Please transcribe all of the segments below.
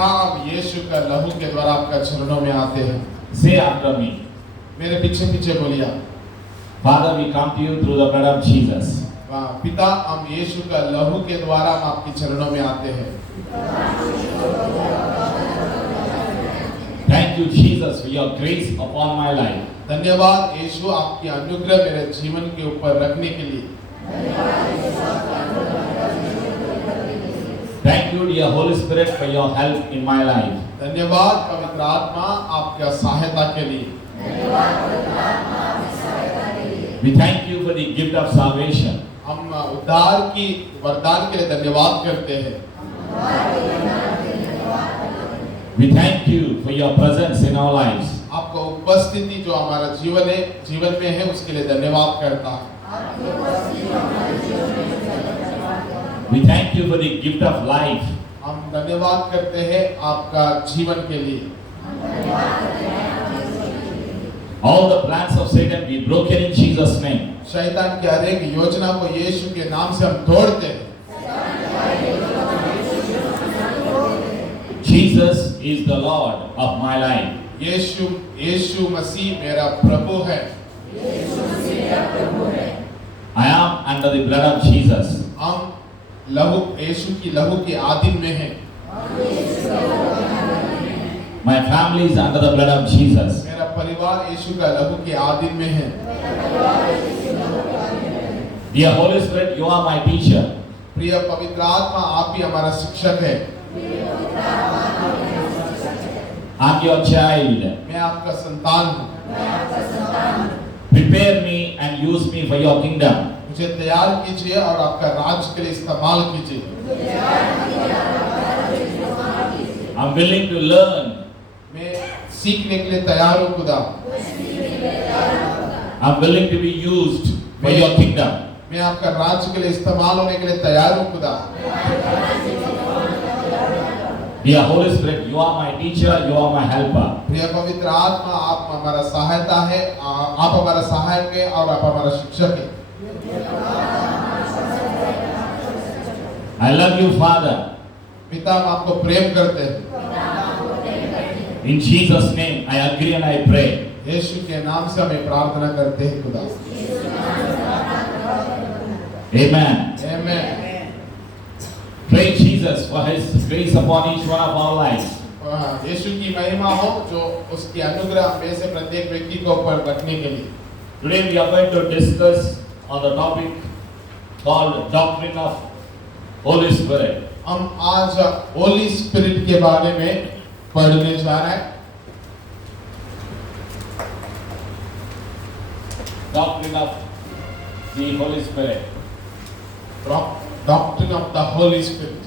पिता हम यीशु का लहू के द्वारा आपका चरणों में आते हैं। Say after me. मेरे पीछे पीछे बोलिए। Father, we come to you through the blood of Jesus. पिता हम यीशु का लहू के द्वारा हम आपके चरणों में आते हैं। Thank you, Jesus, for your grace upon my life. धन्यवाद यीशु आपकी अनुग्रह मेरे जीवन के ऊपर रखने के लिए। Thank you, dear Holy Spirit, for your help in my life. धन्यवाद पवित्र आत्मा आपका सहायता के लिए। We thank you for the gift of salvation. हम उद्धार की वरदान के लिए धन्यवाद करते हैं। We thank you for your presence in our lives. आपका उपस्थिति जो हमारा जीवन में है उसके लिए धन्यवाद करता है। We thank you for the gift of life. हम धन्यवाद करते हैं आपका जीवन के लिए। All the plans of Satan be broken in Jesus' name. शैतान की हर एक योजना को यीशु के नाम से हम तोड़ते हैं। Jesus is the Lord of my life. यीशु मसीह मेरा प्रभु है। I am under the blood of Jesus. हम यीशु की लहू के अधीन में हैं। My family is under the blood of Jesus. मेरा परिवार यीशु का लहू के अधीन में है। Dear Holy Spirit, you are my teacher. प्रिय पवित्र आत्मा आप ही हमारा शिक्षक है। I'm your child. मैं आपका संतान हूँ। Prepare me and use me for your kingdom. मुझे तैयार कीजिए और आपका राज के लिए इस्तेमाल कीजिए। I'm willing to learn. मैं सीखने के लिए तैयार हूँ खुदा। I'm willing to be used for your kingdom. मैं आपका राज्य के लिए इस्तेमाल होने के लिए तैयार हूँ खुदा। Dear Holy Spirit, you are my teacher, you are my helper. प्रिय पवित्र आत्मा आप हमारा सहायता है, आप हमारा सहायक है और आप हमारा शिक्षक है। I love you, Father. पिता हम आपको प्रेम करते हैं। In Jesus' name, I agree and I pray. यीशु के नाम से हमें प्रार्थना करते हैं खुदा। Amen. आमीन। Praise Jesus for His grace upon each one of our lives. यीशु की महिमा हो जो उसकी अनुग्रह में से प्रत्येक व्यक्ति को ऊपर रखने के लिए। Today we are going to discuss on the topic called Doctrine of Holy Spirit. हम आज होली स्पिरिट के बारे में पढ़ने जा रहे हैं। Doctrine of the Holy Spirit. Doctrine of the Holy Spirit.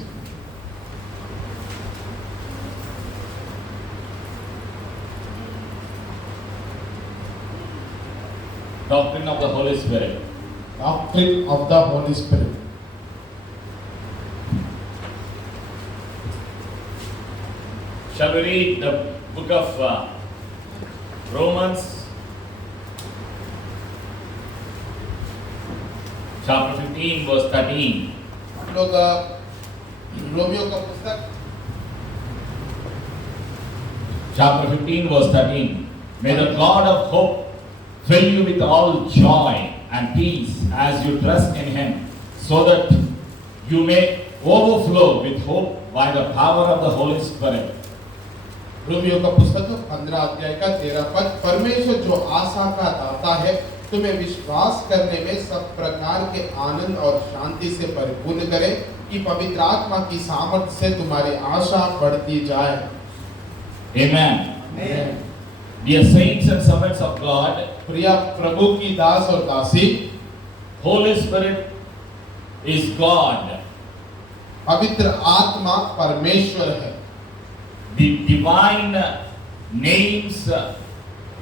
Doctrine of the Holy Spirit. Doctrine of the Holy Spirit. Shall we read the book of Romans, chapter 15, verse 13. हम लोग रोमियो का पुस्तक Chapter 15, verse 13. May the God of hope fill you with all joy and peace as you trust in Him, so that you may overflow with hope by the power of the Holy Spirit. Romeo का पुस्तक 15 अध्याय का 13 पद। परमेश्वर जो आशा का दाता है तुम्हें विश्वास करने में सब प्रकार के आनंद और शांति से परिपूर्ण करे कि पवित्र आत्मा की सामर्थ्य से तुम्हारी आशा बढ़ती जाए। Amen. Amen. Dear saints and servants of God, प्रिय प्रभु की दास और दासी, Holy Spirit is God. पवित्र आत्मा परमेश्वर है। The divine names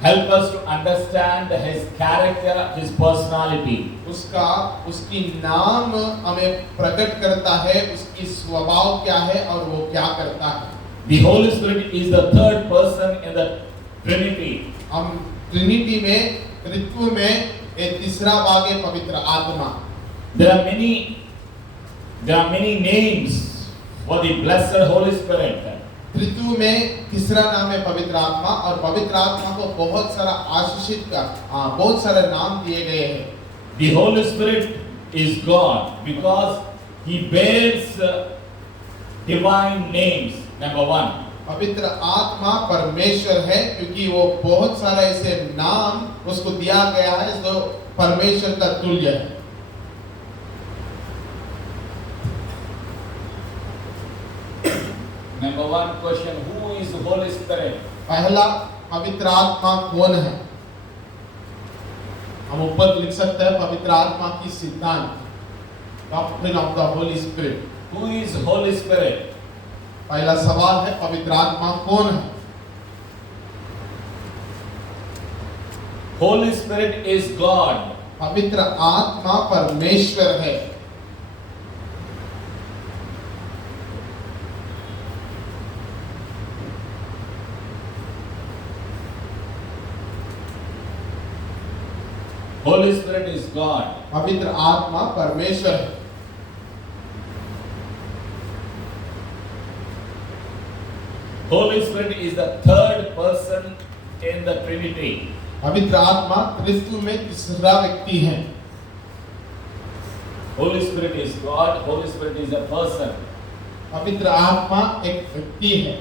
help us to understand His character, His personality. उसकी नाम हमें प्रकट करता है, उसकी स्वभाव क्या है और वो क्या करता है। The Holy Spirit is the third person in the Trinity. हम ट्रिनिटी में, त्रित्व में एक तीसरा भाग है पवित्र आत्मा। There are many names for the blessed Holy Spirit. तृतीय में तीसरा नाम है पवित्र आत्मा, और पवित्र आत्मा को बहुत सारा आशीषित का बहुत सारे नाम दिए गए हैं। The Holy Spirit is God because He bears divine names. Number one. पवित्र आत्मा परमेश्वर है क्योंकि वो बहुत सारे ऐसे नाम उसको दिया गया है जो परमेश्वर का तुल्य है। Number one question, who is the Holy Spirit? पहला, पवित्र आत्मा कौन है? हम ऊपर लिख सकते हैं पवित्र आत्मा की सिद्धांत, doctrine of the Holi spirit. Who is Holy Spirit? पहला सवाल है पवित्र आत्मा कौन है? Holy Spirit is God. पवित्र आत्मा परमेश्वर है। Holy Spirit is God. पवित्र आत्मा परमेश्वर है। Holy Spirit is the third person in the Trinity. पवित्र आत्मा क्रिस्तु में तीसरा व्यक्ति है। Holy Spirit is God. Holy Spirit is a person. पवित्र आत्मा एक व्यक्ति है।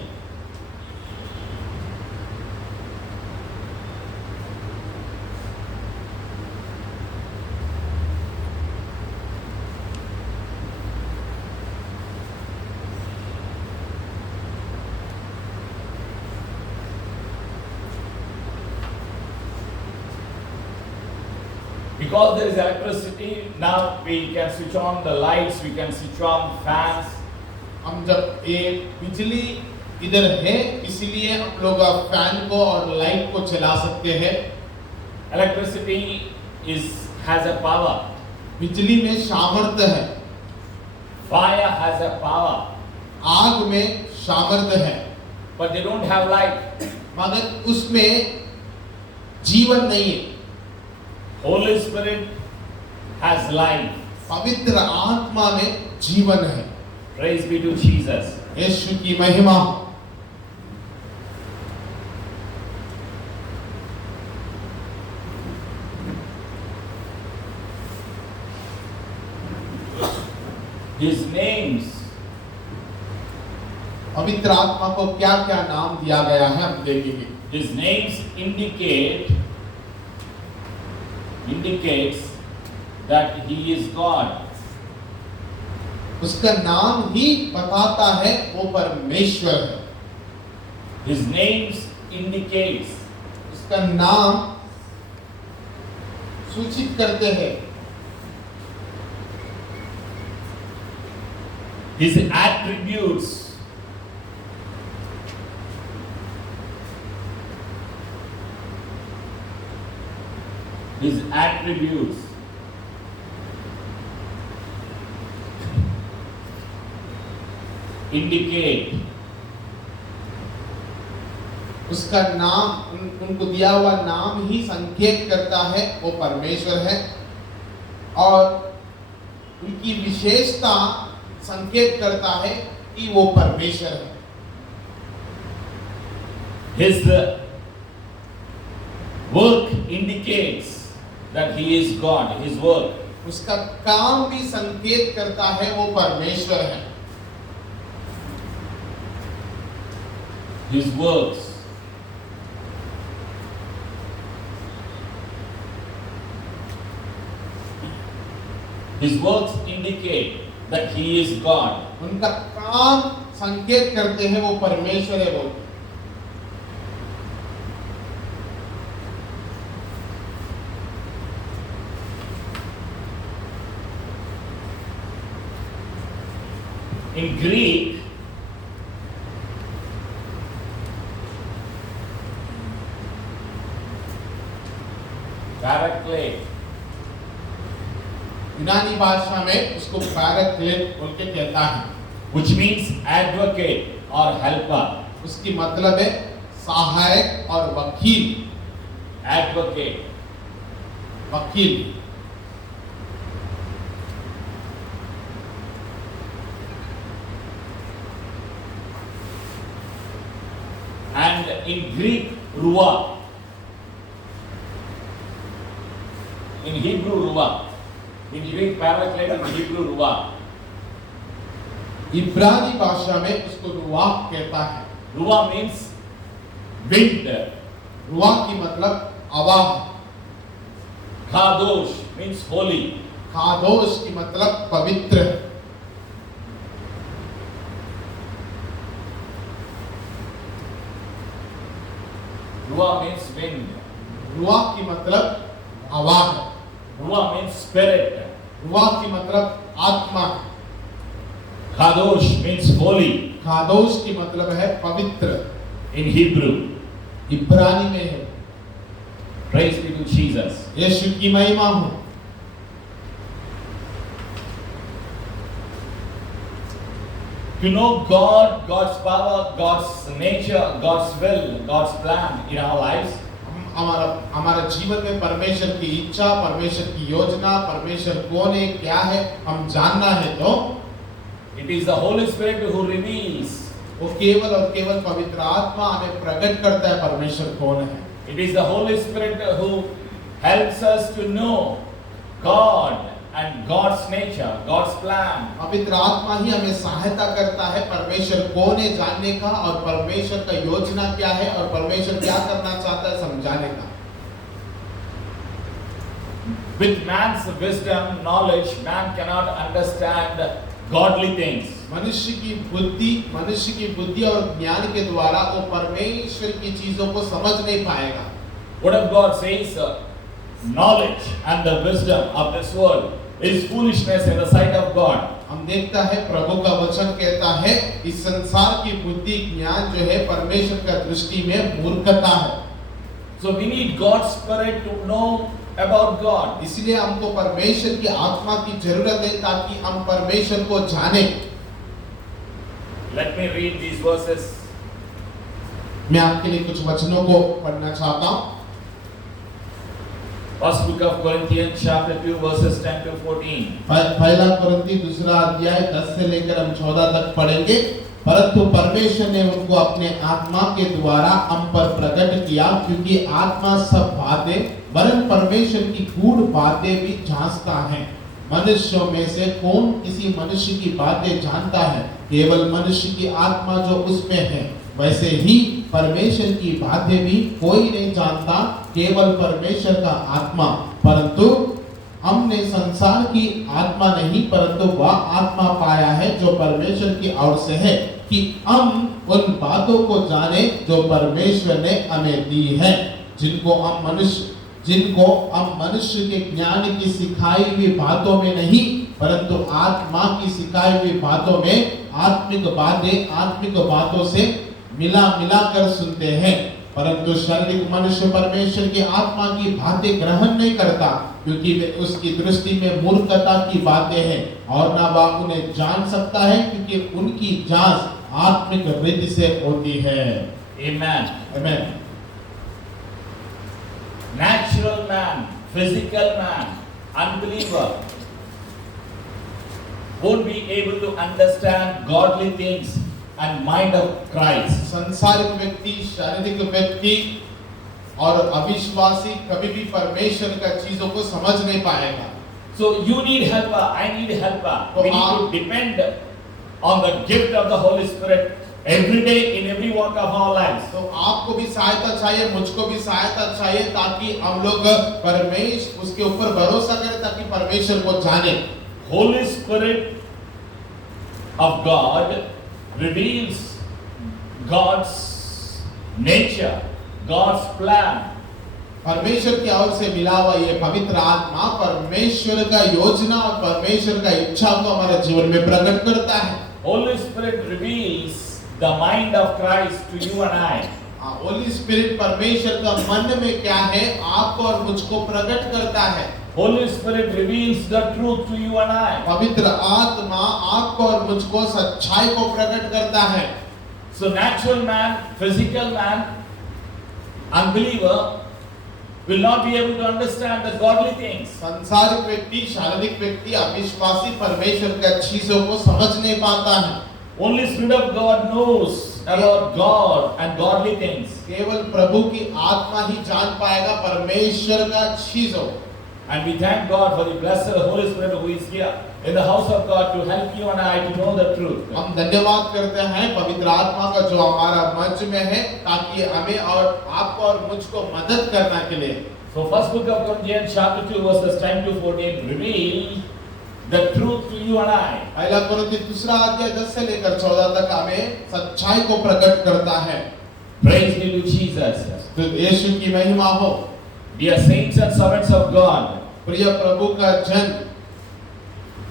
Because there is electricity, now we can switch on the lights, we can switch on fans. हम जब ये बिजली इधर है इसीलिए हम लोग फैन को और लाइट को चला सकते हैं। Electricity has a power. बिजली में सामर्थ्य है। Fire has a power. आग में सामर्थ्य है। But they don't have light. मगर उसमें जीवन नहीं है। Holy Spirit has life. पवित्र आत्मा में जीवन है। Praise be to Jesus. यीशु की महिमा। His names. पवित्र आत्मा को क्या क्या नाम दिया गया है हम देखेंगे। His names indicates that he is God. उसका नाम ही बताता है वो परमेश्वर है। His names indicates. उसका नाम सूचित करते हैं। His attributes. His attributes. Indicate. उसका नाम उनको दिया हुआ नाम ही संकेत करता है वो परमेश्वर है, और उनकी विशेषता संकेत करता है कि वो परमेश्वर है। His work indicates that he is God. His work. उसका काम भी संकेत करता है वो परमेश्वर है। His works. His works indicate that he is God. उनका काम संकेत करते हैं वो परमेश्वर है बोल। In Greek, paraclete. यूनानी भाषा में उसको पैराक्लेट बोल के कहता है, Which means advocate or helper. उसकी मतलब है सहायक और वकील। Advocate. वकील। And in Greek, ruah. In Hebrew, ruah. In Greek, paraclete, in Hebrew, ruah. इब्रानी भाषा में उसको रुआह कहता है। Ruah means wind. रुआह की मतलब हवा। Kadosh means holy. कादोश की मतलब पवित्र। Ruah means wind. रुआह की मतलब हवा है। Ruah means spirit. रुआह की मतलब आत्मा है। Kadosh means holy कादोश की मतलब है पवित्र। in Hebrew. इब्रानी में है। Praise be to Jesus. यीशु की महिमा हो। To know God, God's power, God's nature, God's will, God's plan in our lives, हमारा जीवन में परमेश्वर की इच्छा, परमेश्वर की योजना, परमेश्वर कौन है, क्या है, हम जानना है तो it is the Holy Spirit who reveals. वो केवल और केवल पवित्र आत्मा हमें प्रकट करता है परमेश्वर कौन है। It is the Holy Spirit who helps us to know God and God's nature, God's plan. पवित्र आत्मा ही हमें सहायता करता है परमेश्वर कौन है जानने का और परमेश्वर का योजना क्या है और परमेश्वर क्या करना चाहता है समझाने का। With man's wisdom, knowledge, man cannot understand godly things. मनुष्य की बुद्धि और ज्ञान के द्वारा वो परमेश्वर की चीजों को समझ नहीं पाएगा। What if God says knowledge and the wisdom of this world is foolishness in the sight of God? हम देखता है प्रभु का वचन कहता है इस संसार की बुद्धि ज्ञान जो है परमेश्वर का दृष्टि में मूर्खता है। So we need God's spirit to know about God. इसलिए हमको परमेश्वर की आत्मा की जरूरत है ताकि हम परमेश्वर को जाने। Let me read these verses. मैं आपके लिए कुछ वचनों को पढ़ना चाहता हूँ। First book of Corinthians chapter 2 verses 10 to 14. पहला कुरिन्थी दूसरा अध्याय 10 से लेकर हम 14 तक पढ़ेंगे। परंतु परमेश्वर ने उनको अपने आत्मा के द्वारा हम पर प्रकट किया क्योंकि आत्मा सब बातें वरन परमेश्वर की गूढ़ बातें भी जांचता है। मनुष्यों में से कौन किसी मनुष्य की बातें जानता है? केवल मनुष्य की आत्मा जो उसमें है। वैसे ही परमेश्वर की बातें भी कोई नहीं जानता, केवल परमेश्वर का आत्मा। परंतु हमने संसार की आत्मा नहीं परंतु वह आत्मा पाया है जो परमेश्वर की ओर से है कि हम उन बातों को जाने जो परमेश्वर ने हमें दी है, जिनको हम मनुष्य के ज्ञान की सिखाई हुई बातों में नहीं परंतु आत्मा की सिखाई हुई बातों में आत्मिक बातों से मिला कर सुनते हैं। परंतु शारीरिक मनुष्य परमेश्वर की आत्मा की बातें ग्रहण नहीं करता क्योंकि वे उसकी दृष्टि में मूर्खता की बातें हैं और ना वह उन्हें जान सकता है क्योंकि उनकी जांच आत्मिक रीति से होती है। Amen. Amen. Natural man, physical man, unbeliever won't be able to understand godly things and mind of Christ. संसारिक व्यक्ति, शारीरिक व्यक्ति और अविश्वासी कभी भी परमेश्वर का चीजों को समझ नहीं पाएगा। So you need helper, I need helper. तो We need to depend on the gift of the Holy Spirit every day in every walk of our lives. तो आपको भी सहायता चाहिए, मुझको भी सहायता चाहिए ताकि हम लोग परमेश्वर उसके ऊपर भरोसा करें ताकि परमेश्वर को जाने। Holy Spirit of God reveals God's nature, God's plan. परमेश्वर की ओर से मिला हुआ ये पवित्र आत्मा परमेश्वर का योजना और परमेश्वर का इच्छा को हमारे जीवन में प्रकट करता है। Holy Spirit reveals the mind of Christ to you and I. Holi spirit परमेश्वर का मन में क्या है आपको और मुझको प्रकट करता है। Holy Spirit reveals the truth to you and I. पवित्र आत्मा आपको और मुझको सच्चाई को प्रकट करता है। So natural man, physical man, unbeliever will not be able to understand the godly things. संसारिक व्यक्ति, शारीरिक व्यक्ति, अविश्वासी परमेश्वर की चीजों को समझ नहीं पाता है। Only Spirit of God knows about God and godly things. केवल प्रभु की आत्मा ही जान पाएगा परमेश्वर का चीजों। And we thank God for the blessed Holy Spirit who is here in the house of God to help you and I to know the truth. हम धन्यवाद करते हैं पवित्र आत्मा का जो हमारा मंच में है ताकि हमें और आपको और मुझको मदद करने के लिए। So first book of Corinthians chapter 2 verses 10 to 14 reveal the truth to you and I. पहला कुरिन्थियों दूसरा अध्याय 10 से लेकर 14 तक हमें सच्चाई को प्रकट करता है। Praise be to Jesus. तो यीशु की महिमा हो। Dear saints and servants of God, प्रिय प्रभु का जन,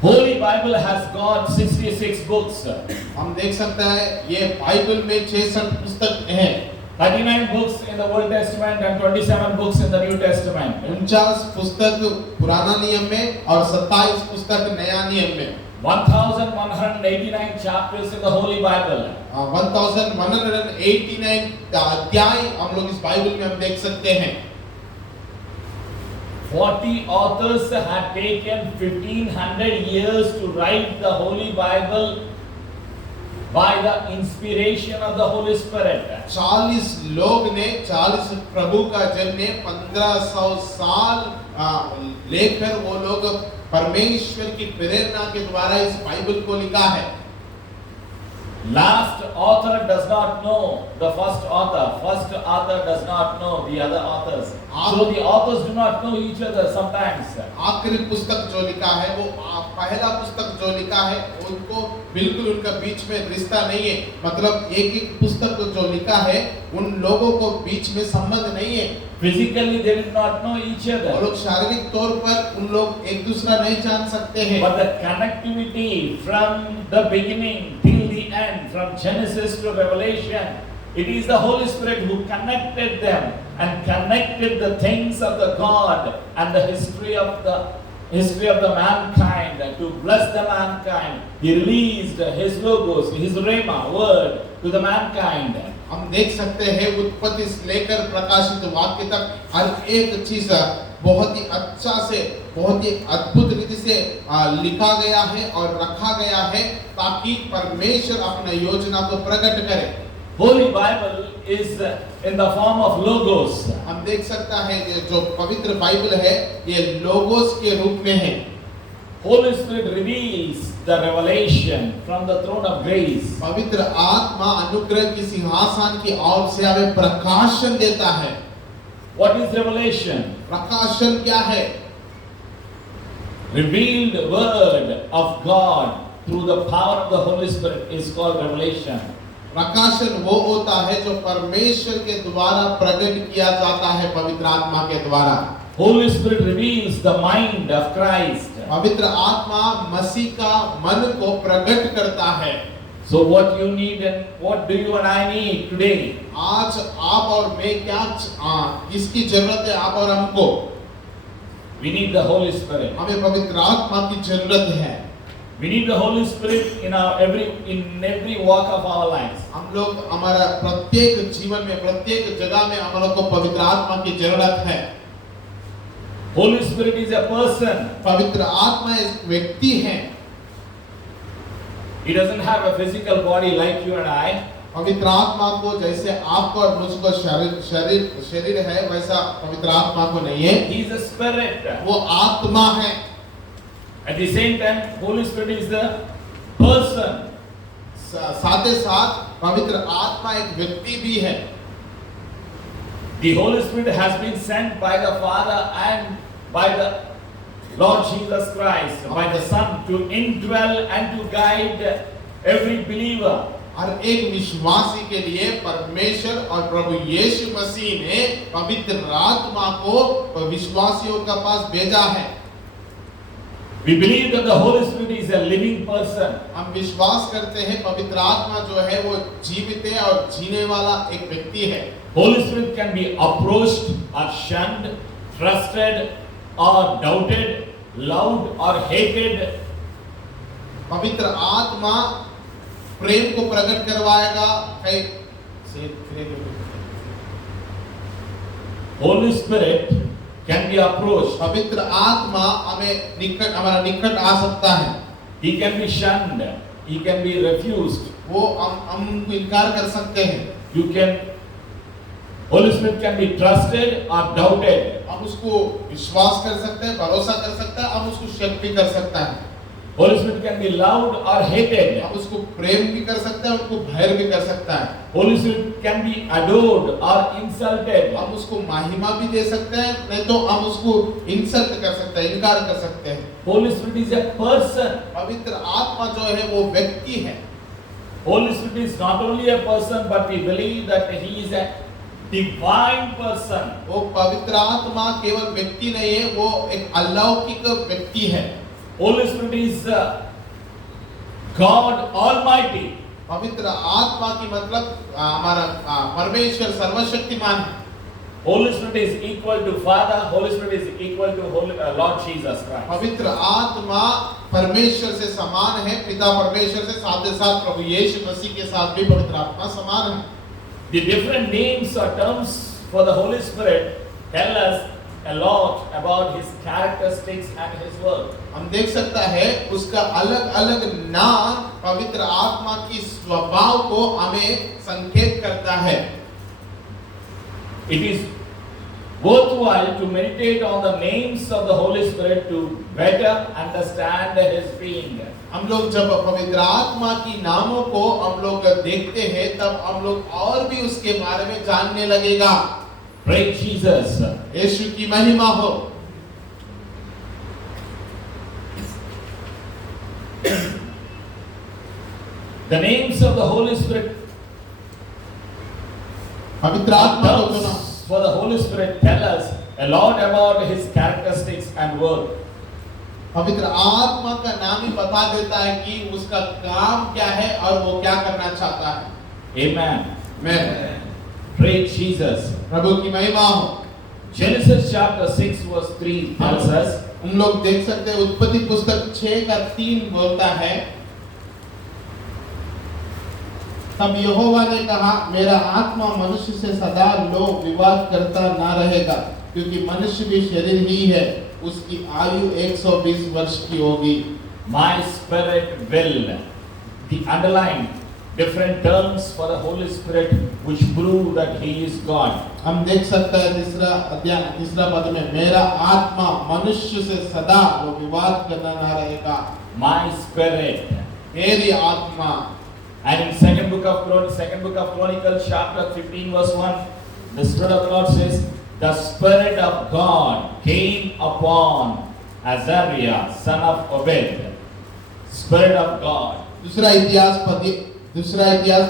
Holy Bible has got 66 books. हम देख सकते हैं ये बाइबल में 66 पुस्तक हैं। 39 books in the Old Testament and 27 books in the New Testament. 49 पुस्तक पुराना नियम में और 27 पुस्तक नया नियम में। 1189 chapters in the Holy Bible. 1189 अध्याय हम लोग इस बाइबल में हम देख सकते हैं। 40 authors had taken 1500 years to write the Holy Bible by the inspiration of the Holy Spirit. 40 लोग ने 40 प्रभु का जन ने 1500 साल लेकर वो लोग परमेश्वर की प्रेरणा के द्वारा इस बाइबल को लिखा है। Last author does not know the first author. First author does not know the other authors. So the authors do not know each other sometimes. आखिरी पुस्तक जो लिखा है वो पहला पुस्तक जो लिखा है उनको बिल्कुल उनका बीच में रिश्ता नहीं है। मतलब एक पुस्तक जो लिखा है उन लोगों को बीच में संबंध नहीं है। Physically they did not know each other. वो लोग शारीरिक तौर पर उन लोग एक दूसरा नहीं जान सकते हैं। But the connectivity from the beginning till the end, from Genesis to Revelation, it is the Holy Spirit who connected them and connected the things of the God and the history of the mankind to bless the mankind. He released his logos, his rhema word to the mankind. हम देख सकते हैं उत्पत्ति से लेकर प्रकाशित वाक्य तक हर एक चीज बहुत ही अच्छा से बहुत ही अद्भुत रीति से लिखा गया है और रखा गया है ताकि परमेश्वर अपने योजना को प्रकट करे। Holy Bible is in the form of logos. हम देख सकता है ये जो पवित्र बाइबल है ये लोगोस के रूप में है। Holy Spirit reveals the revelation from the throne of grace. पवित्र आत्मा अनुग्रह की सिंहासन की ओर से हमें प्रकाशन देता है। What is revelation? प्रकाशन क्या है? Revealed word of God through the power of the Holy Spirit is called revelation. प्रकाशन वो होता है जो परमेश्वर के द्वारा प्रकट किया जाता है पवित्र आत्मा के द्वारा। Holy Spirit reveals the mind of Christ. पवित्र आत्मा मसीह का मन को प्रकट करता है। So what you need and what do you and I need today? आज आप और मैं क्या इसकी जरूरत है आप और हमको? We need the Holy Spirit. हमें पवित्र आत्मा की जरूरत है। We need the Holy Spirit in every walk of our lives. हम लोग हमारा प्रत्येक जीवन में प्रत्येक जगह में हम लोग को पवित्र आत्मा की जरूरत है। Holy Spirit is a person. पवित्र आत्मा एक व्यक्ति है। He doesn't have a physical body like you and I. पवित्र आत्मा को जैसे आपको और मुझको शरीर है वैसा पवित्र आत्मा को नहीं है। He is a spirit. वो आत्मा है। At the same time, Holy Spirit is the person. साथ ही साथ पवित्र आत्मा एक व्यक्ति भी है। The Holy Spirit has been sent by the Father and by the Lord Jesus Christ, by the Son, to indwell and to guide every believer. हर एक विश्वासी के लिए परमेश्वर और प्रभु यीशु मसीह ने पवित्र आत्मा को विश्वासियों के पास भेजा है। We believe that the Holy Spirit is a living person. हम विश्वास करते हैं पवित्र आत्मा जो है वो जीवित है और जीने वाला एक व्यक्ति है। Holy Spirit can be approached or shunned, trusted or doubted, loved or hated. पवित्र आत्मा प्रेम को प्रकट करवाएगा। Holy Spirit can be approached. पवित्र आत्मा हमें निकट हमारा निकट आ सकता है। He can be shunned. He can be refused. वो हम उनको इनकार कर सकते हैं। You can, Holy Spirit can be trusted or doubted. हम उसको विश्वास कर सकते हैं, भरोसा कर सकते हैं, हम उसको शक भी कर सकते हैं। Holy Spirit can be loved or hated. हम उसको प्रेम भी कर सकते हैं, उसको भय भी कर सकता है। Holy Spirit can be adored or insulted. हम उसको महिमा भी दे सकते हैं, नहीं तो हम उसको इंसल्ट कर सकते हैं, इनकार कर सकते हैं। Holy Spirit is a person. पवित्र आत्मा जो है वो व्यक्ति है। Holy Spirit is not only a person, but we believe that he is a divine person. वो पवित्र आत्मा केवल व्यक्ति नहीं है, वो एक अलौकिक व्यक्ति है। Holy Spirit is God Almighty. पवित्र आत्मा की मतलब हमारा परमेश्वर सर्वशक्तिमान है। Holy Spirit is equal to Father. Holy Spirit is equal to Lord Jesus Christ. पवित्र आत्मा परमेश्वर से समान है, पिता परमेश्वर से, साथ ही साथ प्रभु यीशु मसीह के साथ भी पवित्र आत्मा समान है। The different names or terms for the Holy Spirit tell us a lot about his characteristics and his work. हम देख सकता है उसका अलग-अलग नाम पवित्र आत्मा की स्वभाव को हमें संकेत करता है। It is worthwhile to meditate on the names of the Holy Spirit to better understand his being. हम लोग जब पवित्र आत्मा की नामों को हम लोग देखते हैं, तब हम लोग और भी उसके बारे में जानने लगेगा। Praise Jesus. यीशु की महिमा हो। The names of the Holy Spirit, पवित्र आत्मा को चुना। terms for the Holy Spirit tell us a lot about his characteristics and work. पवित्र आत्मा का नाम ही बता देता है कि उसका काम क्या है और वो क्या करना चाहता है। Amen. मैं Praise Jesus. प्रभु की महिमा हो। Genesis chapter 6 verse 3 tells us, हम लोग देख सकते हैं उत्पत्ति पुस्तक 6:3 बोलता है, तब यहोवा ने कहा, मेरा आत्मा मनुष्य से सदा लोभ विवाद करता ना रहेगा, क्योंकि मनुष्य भी शरीर ही है, उसकी आयु 120 वर्ष की होगी। my spirit will. The underlined different terms for the Holy Spirit which prove that he is God. हम देख सकते हैं तीसरा पद में, मेरा आत्मा मनुष्य से सदा वो विवाद करना ना रहेगा। My spirit. मेरी आत्मा। And in second book of Chronicles chapter 15 verse 1, the Spirit of the Lord says, the Spirit of God came upon Azariah son of Obed. Spirit of God. दूसरा इतिहास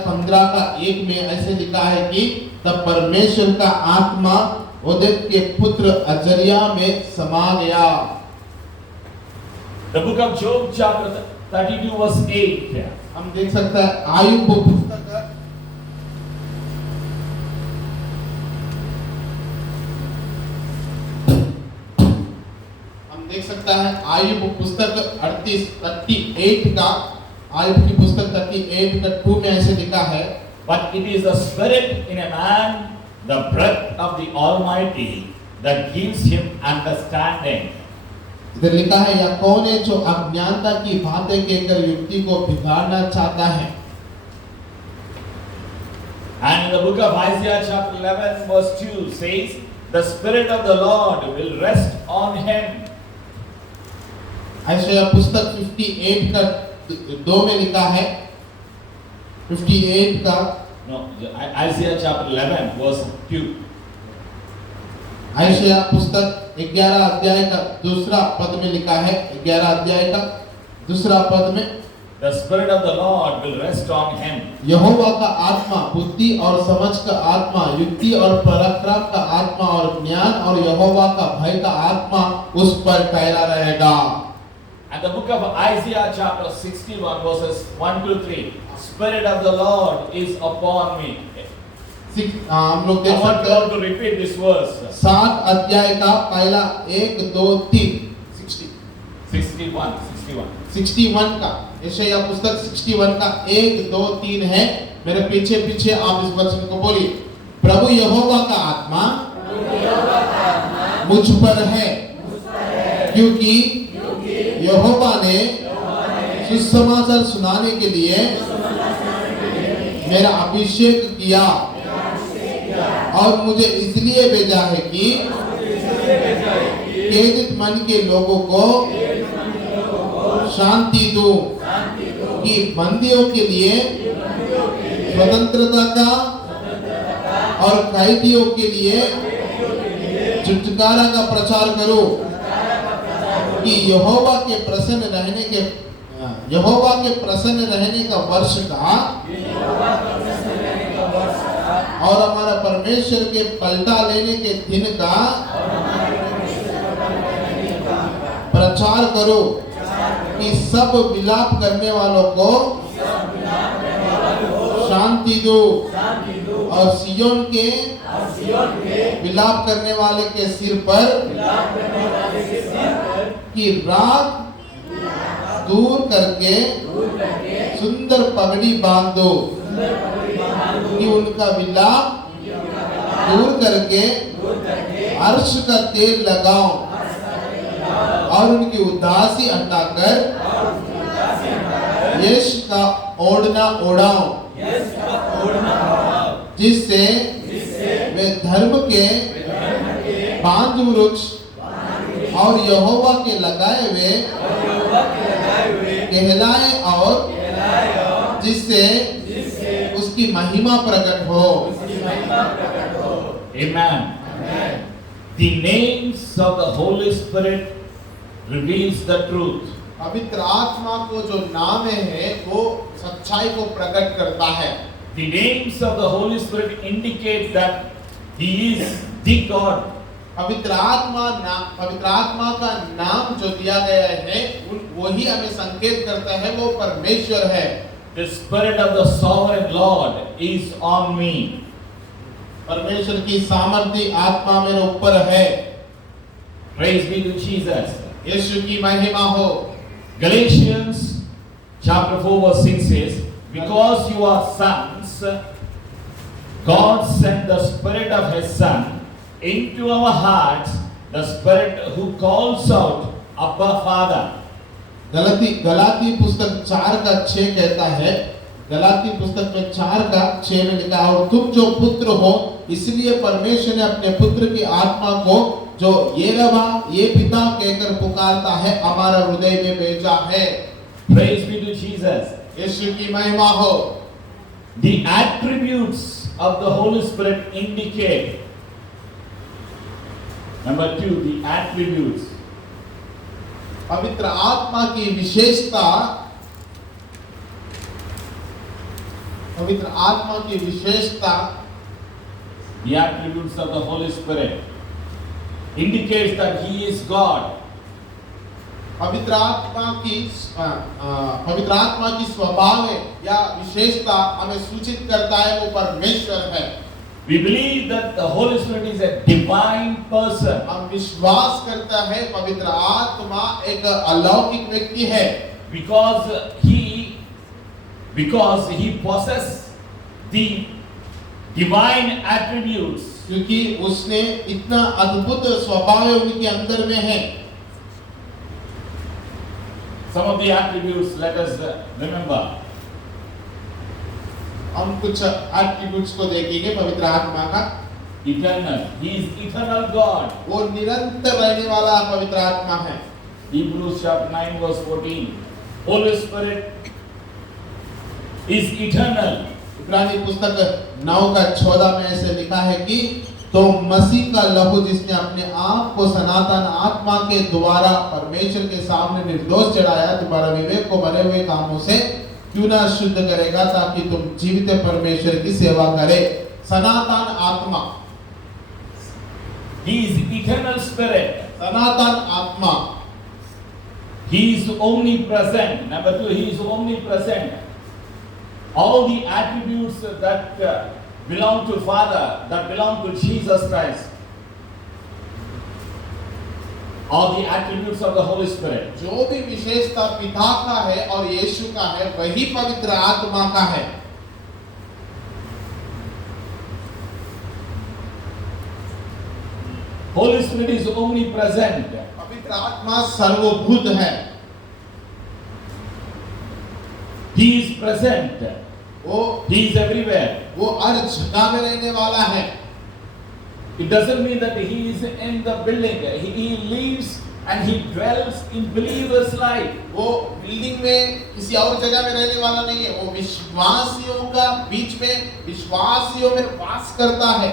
15:1 में ऐसे लिखा है कि तब परमेश्वर का आत्मा ओदेद के पुत्र अजरिया में समा गया। The book of Job chapter 32 verse 8. हम देख सकते हैं आयुब पुस्तक आयुब पुस्तक 38 का आयुब की पुस्तक 38 का 2 में ऐसे लिखा है, But it is the spirit in a man, the breath of the Almighty, that gives him understanding. इधर लिखा है, या कौन है जो अज्ञानता की बातें कहकर युक्ति को बिगाड़ना चाहता है। And in the book of Isaiah chapter 11 verse 2 says, the Spirit of the Lord will rest on him. ऐशाया पुस्तक 58 का 2 में लिखा है, 58 का Isaiah chapter 11 verse 2. ऐशाया पुस्तक 11 अध्याय का दूसरा पद में लिखा है, 11 अध्याय का दूसरा पद में, The Spirit of the Lord will rest on him. यहोवा का आत्मा बुद्धि और समझ का आत्मा, युक्ति और पराक्रम का आत्मा और ज्ञान और यहोवा का भय का आत्मा उस पर ठहरा रहेगा। And the book of Isaiah chapter 61 verses 1 to 3, Spirit of the Lord is upon me. हम लोग I देख want सकते God हैं to repeat this verse. 7 अध्याय का पहला 1 2 3 61 का यशाया पुस्तक 61 का 1 2 3 है। मेरे पीछे पीछे आप इस वचन को बोलिए, प्रभु यहोवा का आत्मा मुझ पर है, क्योंकि यहोवा ने सुसमाचार सुनाने के लिए मेरा अभिषेक किया और मुझे इसलिए भेजा है कि खेदित मन के लोगों को शांति दूं, कि बंदियों के लिए स्वतंत्रता का और कैदियों के लिए छुटकारा का प्रचार करो, कि यहोवा के प्रसन्न रहने का वर्ष का और हमारा परमेश्वर के पलटा लेने के दिन का प्रचार करो, कि सब विलाप करने वालों को शांति दो और सियोन के विलाप करने वाले के सिर पर की रात दूर करके सुंदर पगड़ी बांध दो, कि उनका विलाप दूर करके अर्श का तेल लगाओ और उनकी उदासी हटाकर यश का ओढ़ना ओढ़ाओ, जिससे वे धर्म के बांध वृक्ष और यहोवा के लगाए हुए कहलाए, और जिससे उसकी महिमा प्रकट हो। Amen. The names of the Holy Spirit reveals the truth. पवित्र आत्मा को जो नाम है वो सच्चाई को प्रकट करता है। The names of the Holy Spirit indicate that He is the God. पवित्र आत्मा का नाम जो दिया गया है वही हमें संकेत करता है वो परमेश्वर है। The Spirit of the Sovereign Lord is on me. परमेश्वर की सामर्थी आत्मा मेरे ऊपर है। Praise be to Jesus. यीशु की महिमा हो। Galatians chapter 4 verse 6 says, because you are sons, God sent the Spirit of His Son into our hearts, the Spirit who calls out, Abba Father. Galati पुस्तक 4:6 कहता है, गलाती पुस्तक में 4:6 में लिखा है, और तुम जो पुत्र हो इसलिए परमेश्वर ने अपने पुत्र की आत्मा को जो ये रवा ये पिता कहकर पुकारता है हमारा हृदय में भेजा है। Praise be to Jesus. यीशु की महिमा हो। The attributes of the Holy Spirit indicate, number 2, the attributes. पवित्र आत्मा की विशेषता, पवित्र आत्मा की विशेषता, The attributes of the Holy Spirit indicates that He is God. पवित्र आत्मा की स्वभाव या विशेषता हमें सूचित करता है वो परमेश्वर है। We believe that the Holy Spirit is a divine person. हम विश्वास करता है पवित्र आत्मा एक अलौकिक व्यक्ति है, because he possesses the divine attributes. क्योंकि उसने इतना अद्भुत स्वभाव उनके अंदर में है। Some of the attributes, let us remember. हम कुछ एट्रिब्यूट्स को देखेंगे पवित्र आत्मा का। Eternal, He is eternal God. वो निरंतर रहने वाला पवित्र आत्मा है। Hebrews chapter 9 verse 14. Holy Spirit is eternal. इब्रानी पुस्तक 9:14 में ऐसे लिखा है कि तो मसीह का लहू जिसने अपने आप को सनातन आत्मा के द्वारा परमेश्वर के सामने निर्दोष चढ़ाया, तुम्हारा विवेक को भरे हुए कामों से क्यों ना शुद्ध करेगा, ताकि तुम जीवित परमेश्वर की सेवा करे। सनातन आत्मा, He is eternal spirit. सनातन आत्मा, He is omnipresent. Number 2, He is omnipresent. All the attributes that belong to Father, that belong to Jesus Christ, are the attributes of the Holy Spirit. जो भी विशेषता पिता का है और यीशु का है वही पवित्र आत्मा का है। Holy Spirit is omnipresent. पवित्र आत्मा सर्वभूत है। He is present. वो He is everywhere. वो हर जगह में रहने वाला है। It doesn't mean that he is in the building. He lives and he dwells in believers' life. वो बिल्डिंग में किसी और जगह में रहने वाला नहीं है, वो विश्वासियों का बीच में विश्वासियों में वास करता है।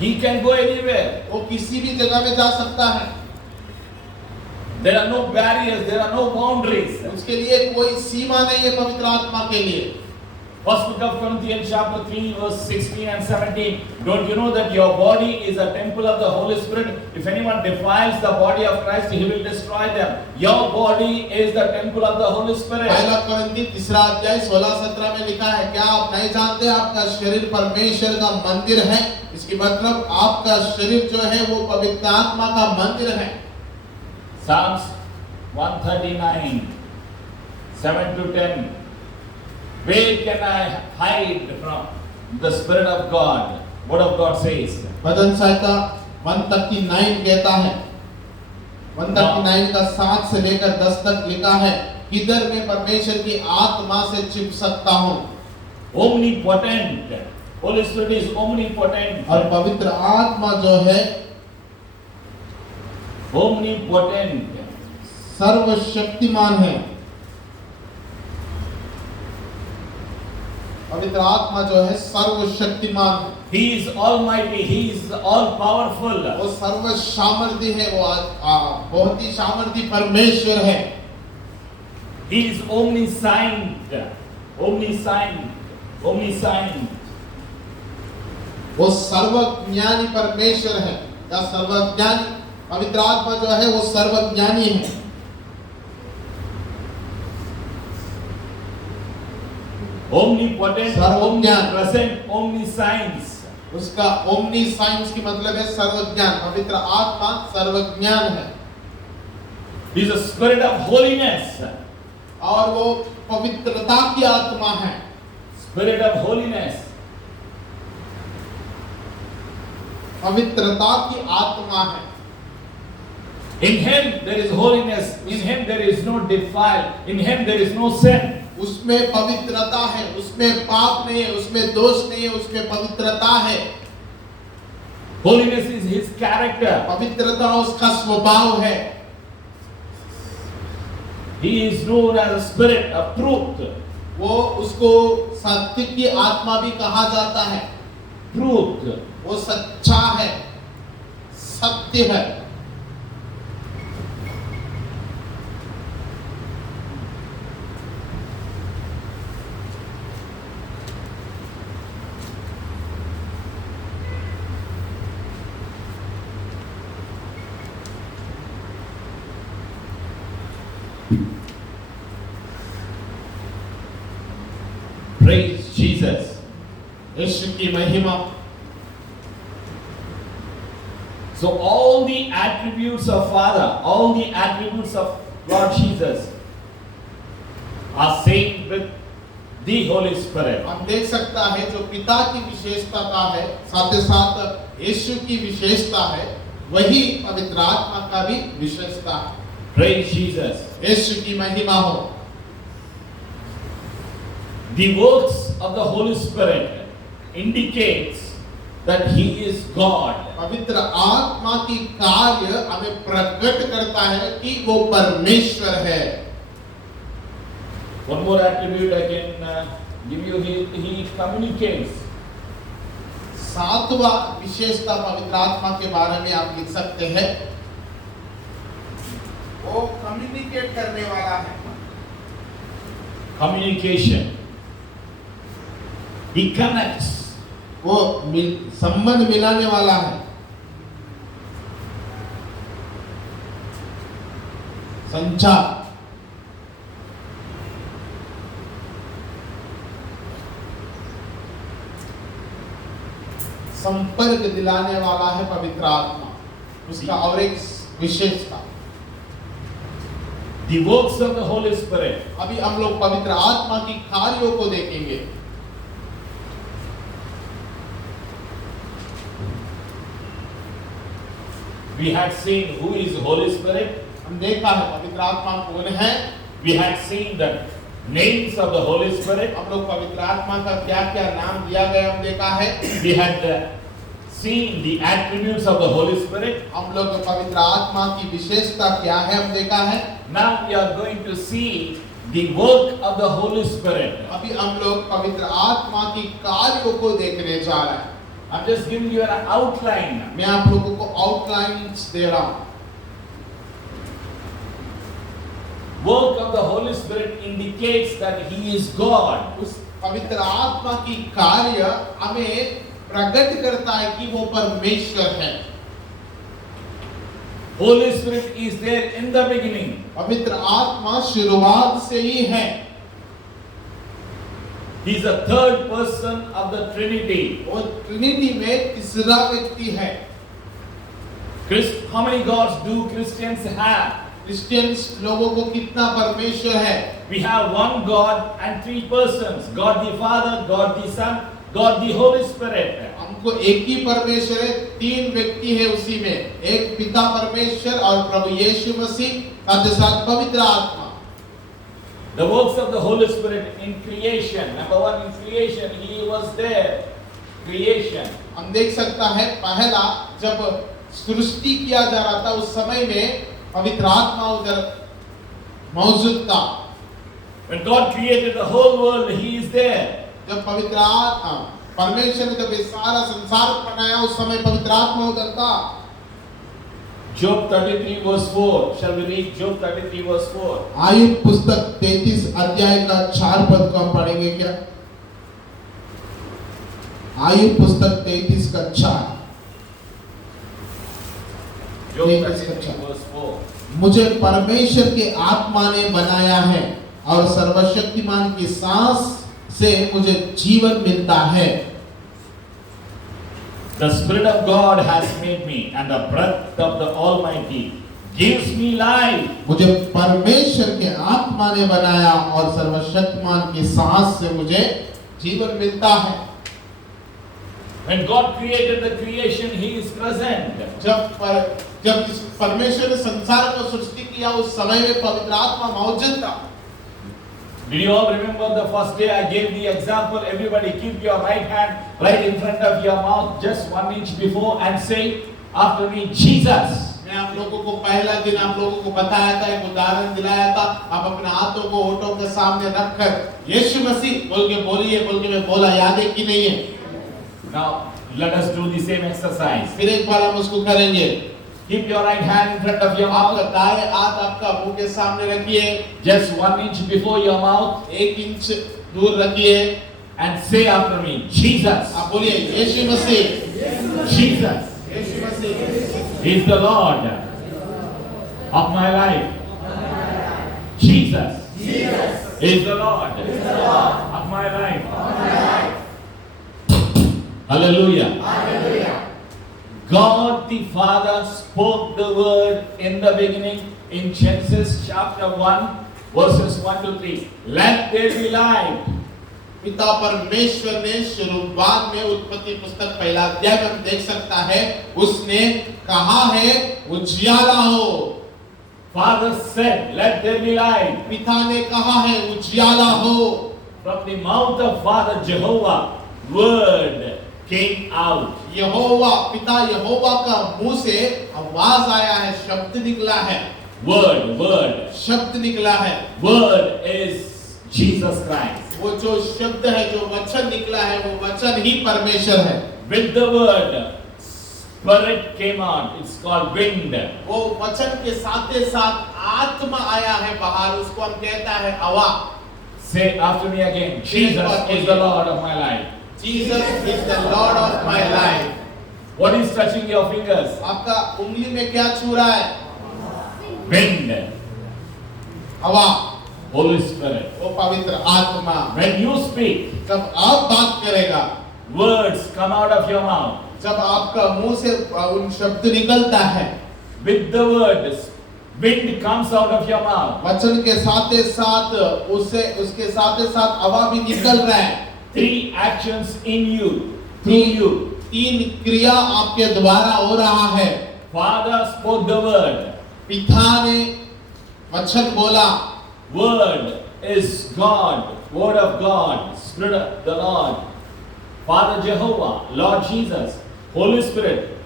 He can go anywhere. वो किसी भी जगह में जा सकता है। There are no barriers, there are no boundaries. उसके लिए कोई सीमा नहीं है पवित्र आत्मा के लिए। First book of Corinthians chapter 3 verse 16 and 17. Don't you know that your body is a temple of the Holy Spirit? If anyone defiles the body of Christ, he will destroy them. Your body is the temple of the Holy Spirit. पहला कोरिन्थी 3 16-17 में लिखा है, क्या आप नहीं जानते आपका शरीर परमेश्वर का मंदिर है? इसकी मतलब आपका शरीर जो है वो पवित्र आत्मा का मंदिर है। Psalms 139 7 to 10. Where can I hide from the Spirit of God? What of God says? भजन संहिता 139 कहता है, 139 का 7 से लेकर 10 तक लिखा है, किधर मैं परमेश्वर की आत्मा से छिप सकता हूँ। Omnipotent. Holy Spirit is omnipotent. और पवित्र आत्मा जो है Omnipotent. सर्वशक्तिमान है। पवित्र आत्मा जो है सर्वशक्तिमान है। He is almighty. He is all powerful. वो सर्व सामर्थी है, वो बहुत ही सामर्थी परमेश्वर है। He is omniscient. Omniscient. Omniscient. वो सर्वज्ञानी परमेश्वर है या सर्वज्ञानी। पवित्र आत्मा जो है वो सर्वज्ञानी है। Omnipotent, सर्वज्ञान। omnipresent, omniscience. उसका ओमनी साइंस की मतलब है सर्वज्ञान। पवित्र आत्मा सर्वज्ञान है। He is a spirit of holiness. और वो पवित्रता की आत्मा है। Spirit of holiness. पवित्रता की आत्मा है। In him there is holiness. In him there is no defile. In him there is no sin. उसमें पवित्रता है, उसमें पाप नहीं है, उसमें दोष नहीं है, उसमें पवित्रता है। Holiness is his character. पवित्रता उसका स्वभाव है। He is known as a spirit of truth. वो उसको सत्य की आत्मा भी कहा जाता है। Truth. वो सच्चा है, सत्य है। Praise Jesus. यीशु की महिमा। So all the attributes of Father, all the attributes of Lord Jesus are same with the Holy Spirit. हम देख सकता है जो पिता की विशेषता का है, साथ ही साथ यीशु की विशेषता है, वही पवित्र आत्मा का भी विशेषता है। Praise Jesus. यीशु की महिमा हो। The works of the Holy Spirit indicates that he is God. पवित्र आत्मा की कार्य हमें प्रकट करता है कि वो परमेश्वर है। One more attribute I can give you. He communicates. सातवां विशेषता पवित्र आत्मा के बारे में आप लिख सकते हैं, वो कम्युनिकेट करने वाला है। Communication. He connects. वो संबंध मिलाने वाला है। संचार। संपर्क दिलाने वाला है पवित्र आत्मा। उसका और एक विशेषता। The works of the Holy Spirit. अभी हम लोग पवित्र आत्मा की कार्यों को देखेंगे। We had seen who is Holy Spirit. हम देखा है पवित्र आत्मा कौन है। We had seen that names of the Holy Spirit. हम लोग पवित्र आत्मा का क्या क्या नाम दिया गया हम देखा है। We had seen the attributes of the Holy Spirit. हम लोग पवित्र आत्मा की विशेषता क्या है हम देखा है। Now we are going to see the work of the Holy Spirit. अभी हम लोग पवित्र आत्मा की कार्यों को देखने जा रहे हैं। I'm just giving you an outline. मैं आप लोगों को आउटलाइंस दे रहा हूँ। Work of the Holy Spirit indicates that He is God. उस पवित्र आत्मा की कार्य हमें प्रकट करता है कि वो परमेश्वर है। Holy Spirit is there in the beginning. पवित्र आत्मा शुरुआत से ही है। He is the third person of the Trinity. वो ट्रिनिटी में तीसरा व्यक्ति है। How many gods do Christians have? Christians लोगों को कितना परमेश्वर है? We have one God and three persons. God the Father, God the Son, God the Holy Spirit. हमको एक ही परमेश्वर है, तीन व्यक्ति है उसी में, एक पिता परमेश्वर और प्रभु यीशु मसीह साथ ही साथ पवित्र आत्मा। The works of the Holy Spirit in creation. Number one, in creation, He was there. Creation. हम देख सकता है पहला जब सृष्टि किया जा रहा था उस समय में पवित्र आत्मा उधर मौजूद था। When God created the whole world, He is there. जब पवित्र आत्मा परमेश्वर ने जब ये सारा संसार बनाया उस समय पवित्र आत्मा उधर था। Job 33 verse 4. Shall we read Job 33 verse 4? Ayub पुस्तक 33 अध्याय का 4 पद को हम पढ़ेंगे क्या? आयुब पुस्तक 33 का 4। Job 33 verse 4. मुझे परमेश्वर के आत्मा ने बनाया है और सर्वशक्तिमान की सांस से मुझे जीवन मिलता है। The Spirit of God has made me, and the breath of the Almighty gives me life. मुझे परमेश्वर के आत्मा ने बनाया और सर्वशक्तिमान की सांस से मुझे जीवन मिलता है। When God created the creation, He is present. जब परमेश्वर ने संसार को सृष्टि किया उस समय में पवित्र आत्मा मौजूद था। Did you all remember the first day I gave the example? Everybody keep your right hand right in front of your mouth, just 1 inch before, and say after me, Jesus. मैं आप लोगों को पहला दिन आप लोगों को बताया था, एक उदाहरण दिलाया था। आप अपने हाथों को होठों के सामने रखकर यीशु मसीह बोल के बोलिए, बोल के मैं बोला, याद है कि नहीं है? Now let us do the same exercise. फिर एक बार हम उसको करेंगे। Keep your right hand in front of your mouth. आपका दाएं हाथ आपका मुंह के सामने रखिए, just 1 inch before your mouth, 1 inch दूर रखिए, and say after me, Jesus. आप बोलिए यीशु मसीह। Jesus Yeshu Masih is the Lord of my life. Jesus is the Lord of my life. Hallelujah. God the Father spoke the word in the beginning in Genesis chapter 1 verses 1 to 3. Let there be light. पिता परमेश्वर ने शुरुआत में उत्पत्ति पुस्तक पहला अध्याय में हम देख सकता है, उसने कहा है उजियाला हो। Father said, let there be light. पिता ने कहा है उजियाला हो। From the mouth of Father Jehovah, word came out. यहोवा, पिता यहोवा का मुंह से आवाज आया है, शब्द निकला है। Word. शब्द निकला है। Word is Jesus Christ. वो जो शब्द है, जो वचन निकला है, वो वचन ही परमेश्वर है। With the word, Spirit came out. It's called wind. वो वचन के साथ साथ आत्मा आया है बाहर, उसको हम कहता है हवा। Say after me again. Jesus is the Lord of my life. Jesus is the Lord of my life. What is touching your fingers? आपका उंगली में क्या छू रहा है? Wind. हवा। Holy Spirit. वो पवित्र आत्मा। When you speak, जब आप बात करेगा, words come out of your mouth. जब आपका मुंह से उन शब्द निकलता है, With the words, wind comes out of your mouth. वचन के साथ साथ उसके साथ हवा भी निकल रहा है। 3 actions in you, through you. 3 क्रिया आपके द्वारा हो रहा है। Father spoke the word. पिता ने वचन बोला, Word is God, Word of God, Spirit of the Lord, Father Jehovah, Lord Jesus, Holy Spirit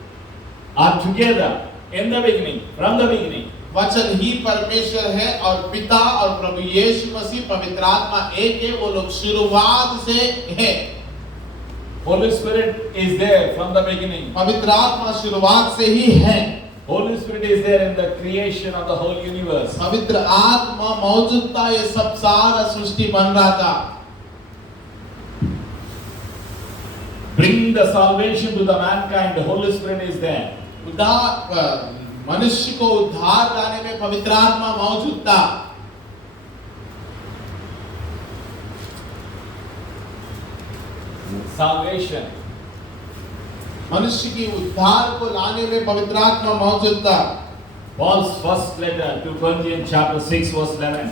are together in the beginning, from the beginning. वचन ही परमेश्वर है और पिता और प्रभु यीशु मसीह पवित्र आत्मा एक है, वो लोग शुरुआत से है। Holy Spirit is there from the beginning. पवित्र आत्मा शुरुआत से ही है। Holy Spirit is there in the creation of the whole universe. पवित्र आत्मा मौजूद था, ये सब सारा सृष्टि बन रहा था। Bring the salvation to the mankind, the Holy Spirit is there. मनुष्य को उद्धार लाने में पवित्र आत्मा मौजूद था। Salvation. मनुष्य की उद्धार को लाने में पवित्र आत्मा मौजूद था। Paul's first letter to Corinthians chapter 6 verse 11.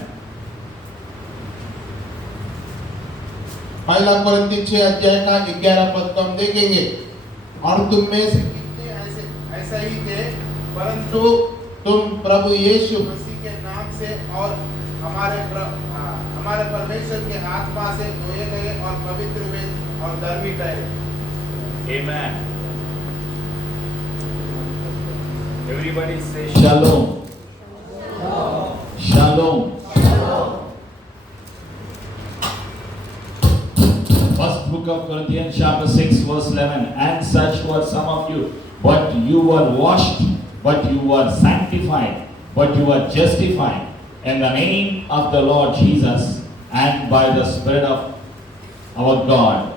पहला कोरिन्थी 6 अध्याय का 11 पद को हम देखेंगे। और तुम में से कितने ऐसा ही थे, परंतु तुम प्रभु यीशु मसीह के नाम से और हमारे परमेश्वर के आत्मा से धोए गए और पवित्र हुए और धर्मी ठहरे। Amen. Everybody say Shalom. Shalom. First book of Corinthians chapter 6 verse 11. And such were some of you, but you were washed, but you were sanctified, but you were justified in the name of the Lord Jesus and by the Spirit of our God.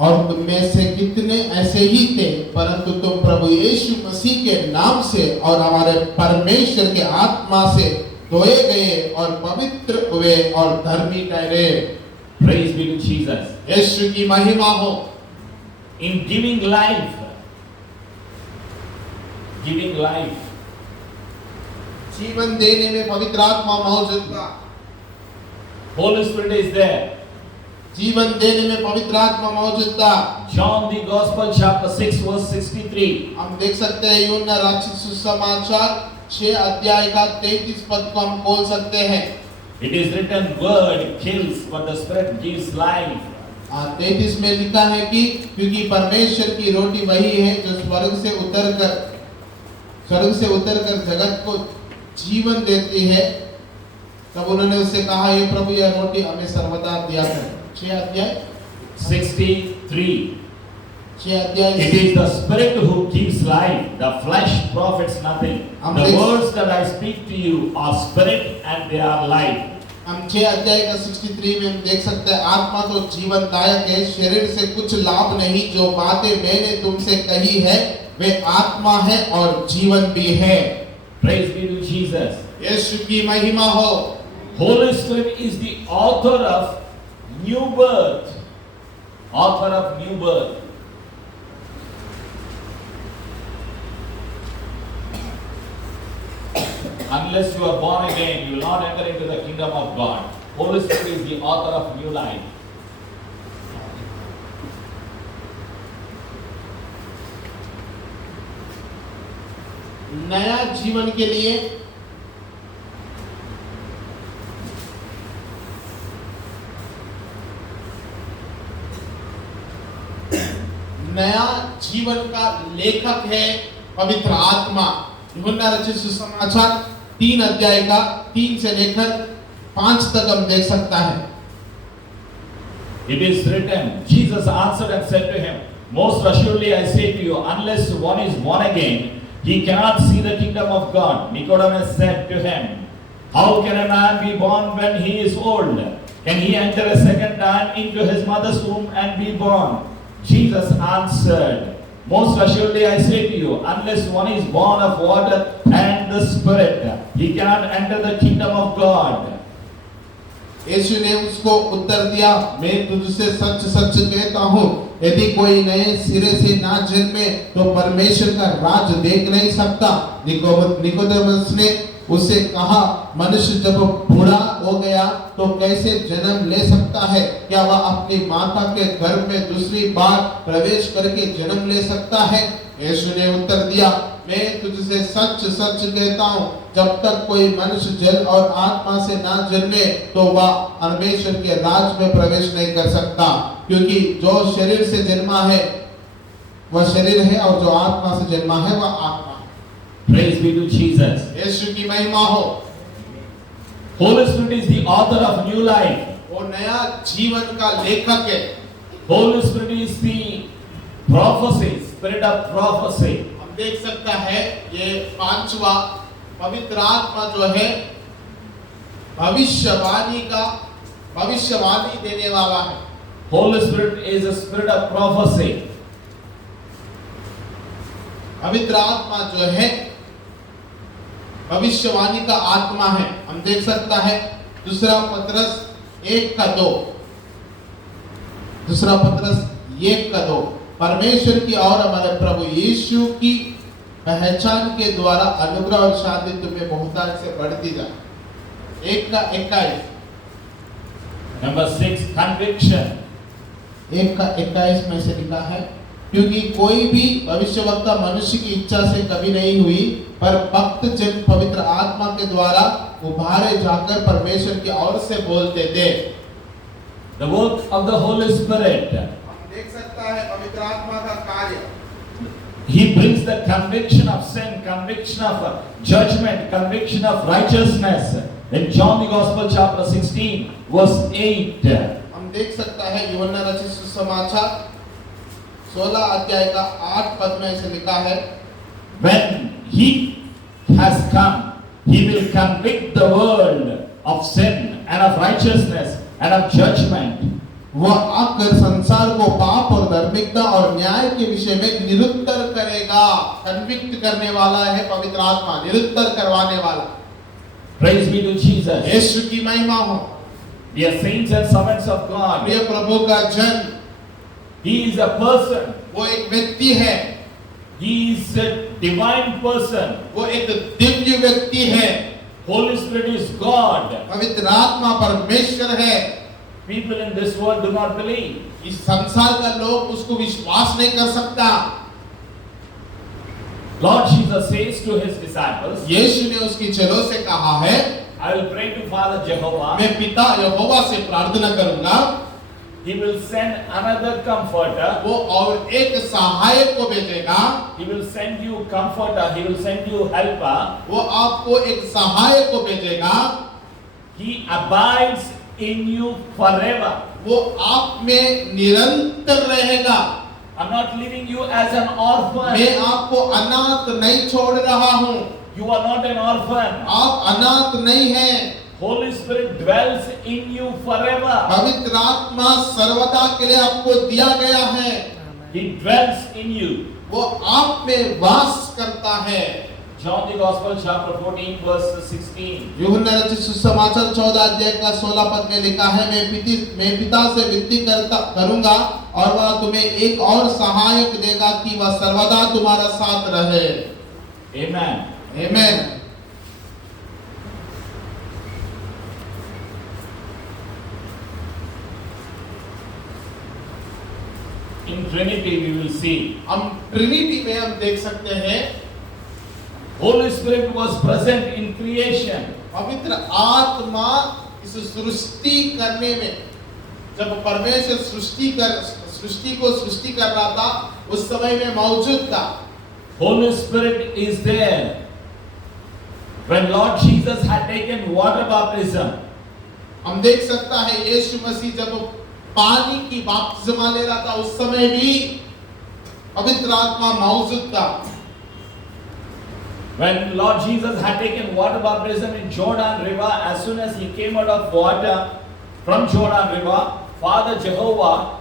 और तुम में से कितने ऐसे ही थे, परंतु तुम प्रभु यीशु मसीह के नाम से और हमारे परमेश्वर के आत्मा से धोए गए और पवित्र हुए और धर्मी ठहरे। Praise be to Jesus. यीशु की महिमा हो। In giving life, जीवन देने में पवित्र आत्मा मौजूद था। Holy Spirit is there. जीवन देने में पवित्र आत्मा मौजूद था। John the Gospel chapter 6 verse 63. हम देख सकते हैं यूहन्ना रचित सुसमाचार 6 अध्याय का 33 पद को हम खोल सकते हैं। It is written, word kills, but the Spirit gives life. 33 में लिखा है कि क्योंकि परमेश्वर की रोटी वही है जो स्वर्ग से उतरकर जगत को जीवन देती है। तब उन्होंने उससे कहा, हे प्रभु, यह रोटी हमें सर्वदा दिया कर। 6 अध्याय 63. 6 अध्याय It is the Spirit who gives life. The flesh profits nothing. The words that I speak to you are spirit and they are life. हम 6 अध्याय का 63 में हम देख सकते हैं, आत्मा तो जीवनदायक है, शरीर से कुछ लाभ नहीं। जो बातें मैंने तुमसे कही है वे आत्मा है और जीवन भी है। Praise be to Jesus. यीशु की महिमा हो। Holy Spirit is the author of new birth. Author of new birth. Unless you are born again, you will not enter into the kingdom of God. Holy Spirit is the author of new life. नया जीवन के लिए नया जीवन का लेखक है पवित्र आत्मा। यूहन्ना रचित सुसमाचार 3 अध्याय का 3 से लेकर 5 तक हम देख सकता है। It is written, Jesus answered and said to him, most assuredly I say to you, unless one is born again, he cannot see the kingdom of God. Nicodemus said to him, how can a man be born when he is old? Can he enter a second time into his mother's womb and be born? Jesus answered, most assuredly I say to you, unless one is born of water and the Spirit, he cannot enter the kingdom of God. यीशु ने उसको उत्तर दिया, मैं तुझसे सच सच कहता हूँ, यदि कोई नए सिरे से ना जन्मे तो परमेश्वर का राज देख नहीं सकता। निकोदेमस ने उससे कहा, मनुष्य जब बूढ़ा हो गया तो कैसे जन्म ले सकता है? क्या वह अपनी माता के गर्भ में दूसरी बार प्रवेश करके जन्म ले सकता है? यीशु ने उत्तर दिया, मैं तुझसे सच सच कहता हूँ, जब तक कोई मनुष्य जल और आत्मा से ना जन्मे तो वह परमेश्वर के राज में प्रवेश नहीं कर सकता। क्योंकि जो शरीर से जन्मा है वह शरीर है, और जो आत्मा से जन्मा है वह आत्मा है। Praise be to Jesus. यीशु की महिमा हो। Holy Spirit is the author of new life. वो नया जीवन का लेखक है। Holy Spirit is the prophecy, spirit of prophecy. हम देख सकता है ये पांचवा पवित्र आत्मा जो है भविष्यवाणी देने वाला है। Holy Spirit is a spirit of prophecy. पवित्र आत्मा जो है भविष्यवाणी का आत्मा है। हम देख सकता है दूसरा पत्रस 1:2 परमेश्वर की और हमारे प्रभु यीशु की पहचान के द्वारा अनुग्रह और शांति तुम्हें बहुतायत से बढ़ती जाए। 1:21 Number 6, conviction. 1:21 में से लिखा है, क्योंकि कोई भी भविष्यवक्ता मनुष्य की इच्छा से कभी नहीं हुई, पर भक्त जन पवित्र आत्मा के द्वारा उभारे जाकर परमेश्वर की ओर से बोलते थे। The work of the Holy Spirit. हम देख सकता है पवित्र आत्मा का कार्य। He brings the conviction of sin, conviction of judgment, conviction of righteousness. In John the Gospel chapter 16 verse 8. हम देख सकता है यूहन्ना रचित सुसमाचार 16 अध्याय का 8 पद में ऐसे लिखा है, When he has come, he will convict the world of sin and of righteousness and of judgment. वह आकर संसार को पाप और धार्मिकता और न्याय के विषय में निरुत्तर करेगा। कन्विक्ट करने वाला है पवित्र आत्मा, निरुत्तर करवाने वाला। Praise be to Jesus. यीशु की महिमा हो। Dear saints and servants of God, प्रिय प्रभु का जन, he is a person. वो एक व्यक्ति है, He is a divine person. वो एक दिव्य व्यक्ति है। Holy Spirit is God. पवित्र आत्मा परमेश्वर है। People in this world do not believe. इस संसार का लोग उसको विश्वास नहीं कर सकता। Lord Jesus says to his disciples, यीशु ने उसकी चेलों से कहा है, I will pray to Father Jehovah. मैं पिता यहोवा से प्रार्थना करूंगा, He will send another comforter. वो और एक सहायक को भेजेगा। He will send you comforter. He will send you helper. वो आपको एक सहायक को भेजेगा। He abides in you forever. वो आप में निरंतर रहेगा। I'm not leaving you as an orphan. मैं आपको अनाथ नहीं छोड़ रहा हूँ। You are not an orphan. आप अनाथ नहीं हैं। Holy Spirit dwells in you forever. पवित्र आत्मा सर्वदा के लिए आपको दिया गया है। He dwells in you. वो आप में वास करता है। John the Gospel chapter 14 verse 16. यूहन्ना रचित सुसमाचार 14 अध्याय का 16 पद में लिखा है, मैं पिता से विनती करूंगा और वह तुम्हें एक और सहायक देगा कि वह सर्वदा तुम्हारा साथ रहे। Amen. आमीन। In Trinity we will see. हम ट्रिनिटी में हम देख सकते हैं Holy Spirit was present in creation. पवित्र आत्मा इस सृष्टि करने में, जब परमेश्वर सृष्टि को सृष्टि कर रहा था उस समय में मौजूद था। Holy Spirit is there. When Lord Jesus had taken water baptism, हम देख सकता है यीशु मसीह जब पानी की बपतिस्मा ले रहा था उस समय भी पवित्र आत्मा मौजूद था। when Lord Jesus had taken water baptism in Jordan River, as soon as he came out of water from Jordan River, Father Jehovah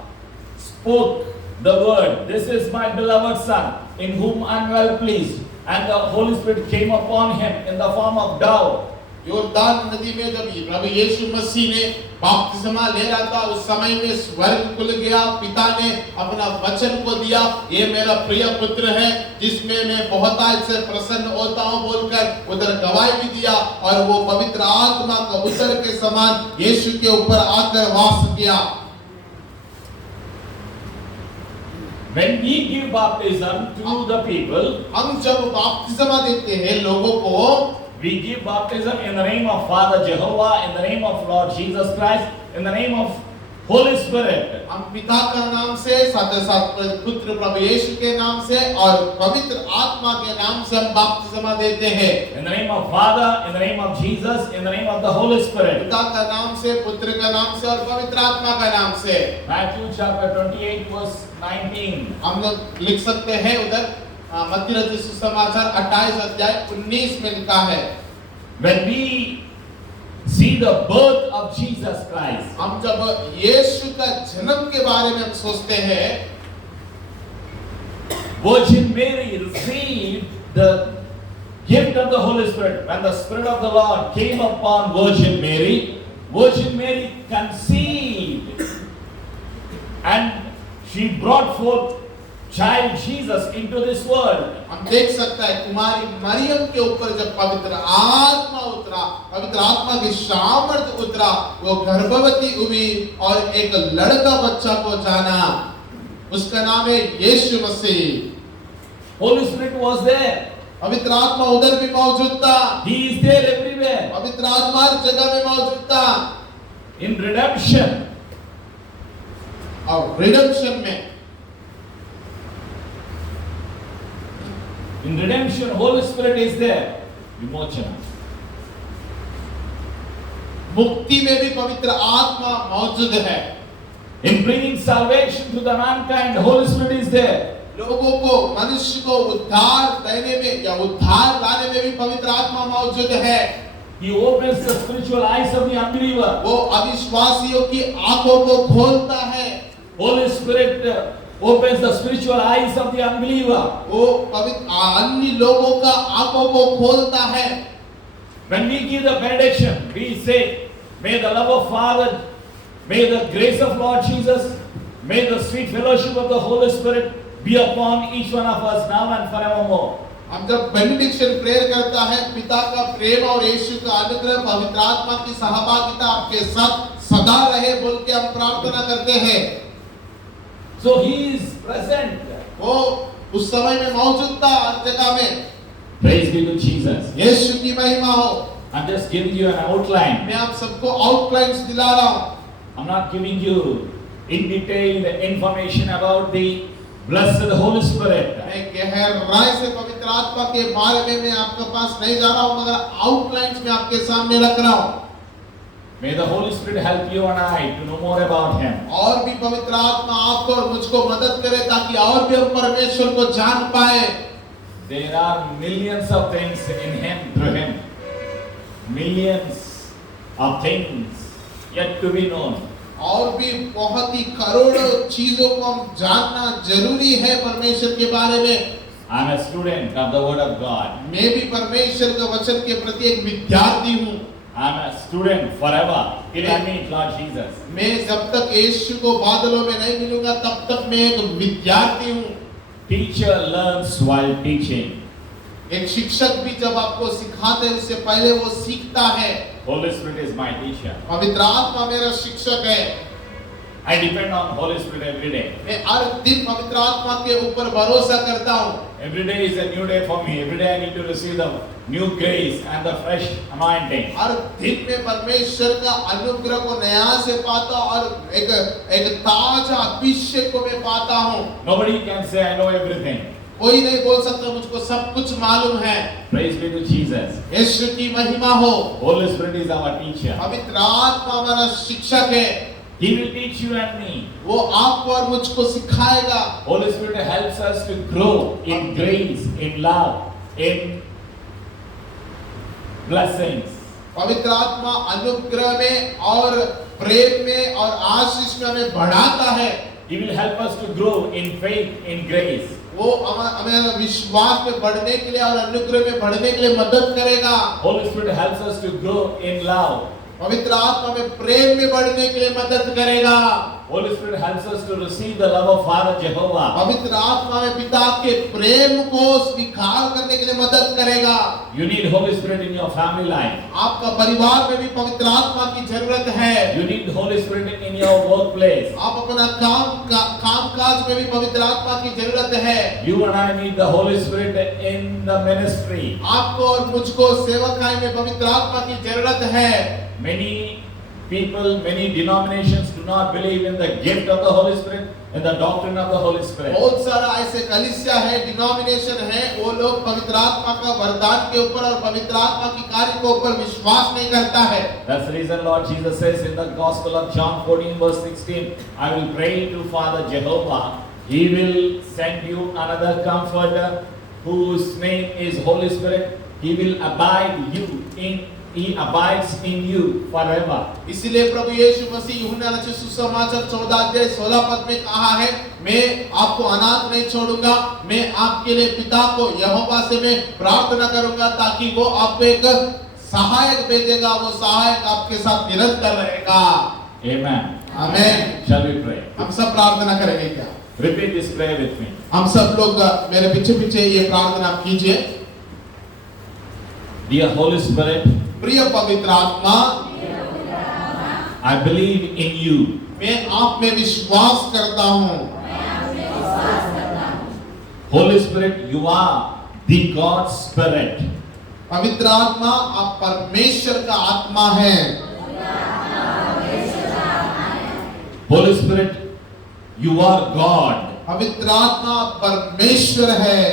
spoke the word, "This is my beloved Son, in whom I am well pleased." And the Holy Spirit came upon him in the form of dove. योर्दान नदी में जब प्रभु यीशु मसीह ने बपतिस्मा ले रहा था उस समय में स्वर्ग खुल गया। पिता ने अपना वचन को दिया, ये मेरा प्रिय पुत्र है जिसमें मैं बहुतायत से प्रसन्न होता हूँ बोलकर उधर गवाही भी दिया, और वो पवित्र आत्मा कबूतर के समान यीशु के ऊपर आकर वास किया। When we give baptism to the people, हम जब बपतिस्मा देते हैं लोगों को, we give baptism in the name of Father Jehovah, in the name of Lord Jesus Christ, in the name of Holy Spirit. हम पिता का नाम से, साथ ही साथ पुत्र प्रभु यीशु के नाम से और पवित्र आत्मा के नाम से हम बपतिस्मा देते हैं। In the name of Father, in the name of Jesus, in the name of the Holy Spirit. पिता का नाम से, पुत्र का नाम से और पवित्र आत्मा का नाम से। Matthew chapter 28 verse 19. हम लोग लिख सकते हैं उधर मत्ती रचित सुसमाचार 28 अध्याय 19 में लिखा है। When we see the birth of Jesus Christ, हम जब यीशु का जन्म के बारे में हम सोचते हैं, Virgin Mary received the gift of the Holy Spirit. When the Spirit of the Lord came upon Virgin Mary conceived and she brought forth child Jesus into this world. हम देख सकते हैं कुमारी मरियम के ऊपर जब पवित्र आत्मा उतरा, पवित्र आत्मा की सामर्थ्य उतरा, वो गर्भवती हुई और एक लड़का बच्चा को जाना, उसका नाम है यीशु मसीह। Holy Spirit was there. पवित्र आत्मा उधर भी मौजूद था। He is there everywhere. पवित्र आत्मा हर जगह में मौजूद था। In redemption, और रिडेम्पशन में, in redemption, Holy Spirit is there. Vimochana. मुक्ति में भी पवित्र आत्मा मौजूद है। In bringing salvation to the mankind, Holy Spirit is there. लोगों को, मनुष्य को उद्धार देने में या उद्धार लाने में भी पवित्र आत्मा मौजूद है। He opens the spiritual eyes of the unbeliever. वो अविश्वासियों की आंखों को खोलता है। Holy Spirit opens the spiritual eyes of the unbeliever. वो पवित्र अन्य लोगों का आंखों को खोलता है। When we give the benediction, we say, may the love of Father, may the grace of Lord Jesus, may the sweet fellowship of the Holy Spirit be upon each one of us now and forevermore. हम जब benediction prayer करता है, पिता का प्रेम और यीशु का अनुग्रह, पवित्र आत्मा की सहभागिता आपके साथ सदा रहे बोल के हम प्रार्थना करते हैं। So he is present. वो उस समय में मौजूद था हर जगह में। Praise be to Jesus. यीशु की महिमा हो। I'm just giving you an outline. मैं आप सबको आउटलाइंस दिला रहा हूँ। I'm not giving you in detailed information about the blessed Holy Spirit. मैं गहराई से पवित्र आत्मा के बारे में मैं आपके पास नहीं जा रहा हूँ, मगर आउटलाइंस में आपके सामने रख रहा हूँ। May the Holy Spirit help you and I to know more about Him. और भी पवित्र आत्मा आपको और मुझको मदद करे ताकि और भी हम परमेश्वर को जान पाए। There are millions of things in Him, through Him. Millions of things yet to be known. और भी बहुत ही करोड़ों चीजों को हम जानना जरूरी है परमेश्वर के बारे में। I am a student of the Word of God. मैं भी परमेश्वर के वचन के प्रति एक विद्यार्थी हूँ। I am a student forever till I meet Lord Jesus. मैं जब तक यीशु को बादलों में नहीं मिलूंगा तब तक मैं एक विद्यार्थी हूँ। Teacher learns while teaching. एक शिक्षक भी जब आपको सिखाते हैं उससे पहले वो सीखता है। Holy Spirit is my teacher. पवित्र आत्मा मेरा शिक्षक है। I depend on Holy Spirit every day. मैं हर दिन पवित्र आत्मा के ऊपर भरोसा करता हूँ। Every day is a new day for me. Every day I need to receive the new grace and the fresh anointing. हर दिन में परमेश्वर का अनुग्रह को नया से पाता और एक ताजा अभिषेक को मैं पाता हूँ। Nobody can say I know everything. कोई नहीं बोल सकता मुझको सब कुछ मालूम है। Praise be to Jesus. यीशु की महिमा हो। Holy Spirit is our teacher. पवित्र आत्मा हमारा शिक्षक है। He will teach you and me. वो आपको और मुझको सिखाएगा। Holy Spirit helps us to grow in grace, in love, in blessings. पवित्र आत्मा अनुग्रह में और प्रेम में और आशीष में हमें बढ़ाता है। He will help us to grow in faith, in grace. वो हमें विश्वास में बढ़ने के लिए और अनुग्रह में बढ़ने के लिए मदद करेगा। Holy Spirit helps us to grow in love. पवित्र आत्मा में प्रेम में बढ़ने के लिए मदद करेगा। Holy Spirit helps us to receive the love of Father Jehovah. पवित्र आत्मा में पिता के प्रेम को स्वीकार करने के लिए मदद करेगा। You need Holy Spirit in your family life. आपका परिवार में भी पवित्र आत्मा की जरूरत है। You need Holy Spirit in your workplace. आप अपना कामकाज में भी पवित्र आत्मा की जरूरत है। You and I need the Holy Spirit in the ministry. आपको और मुझको सेवकाई में पवित्र आत्मा की जरूरत है। Many people, many denominations do not believe in the gift of the Holy Spirit and the doctrine of the Holy Spirit. बहुत सारा ऐसे कलीसिया है, डिनोमिनेशन है, वो लोग पवित्र आत्मा का वरदान के ऊपर और पवित्र आत्मा की कार्य के ऊपर विश्वास नहीं करता है। That's the reason Lord Jesus says in the Gospel of John 14 verse 16, I will pray to Father Jehovah. He will send you another comforter whose name is Holy Spirit. He will abide you in He abides in you forever. इसीलिए प्रभु यीशु मसीह यूहन्ना रचित सुसमाचार 14 अध्याय 16 पद में कहा है, मैं आपको अनाथ नहीं छोड़ूंगा, मैं आपके लिए पिता को यहोवा से मैं प्रार्थना करूंगा ताकि वो आपको एक सहायक भेजेगा, वो सहायक आपके साथ निरंतर रहेगा। Amen. Amen. Shall we pray? हम सब प्रार्थना करेंगे क्या? Repeat this prayer with me. हम सब लोग मेरे पीछे पीछे ये प्रार्थना आप कीजिए। Dear Holy Spirit, प्रिय पवित्र आत्मा, I believe in you. मैं आप में विश्वास करता हूँ। Holy Spirit, you are the God Spirit. पवित्र आत्मा, आप परमेश्वर का आत्मा है। Holy Spirit, you are God. पवित्र आत्मा परमेश्वर है।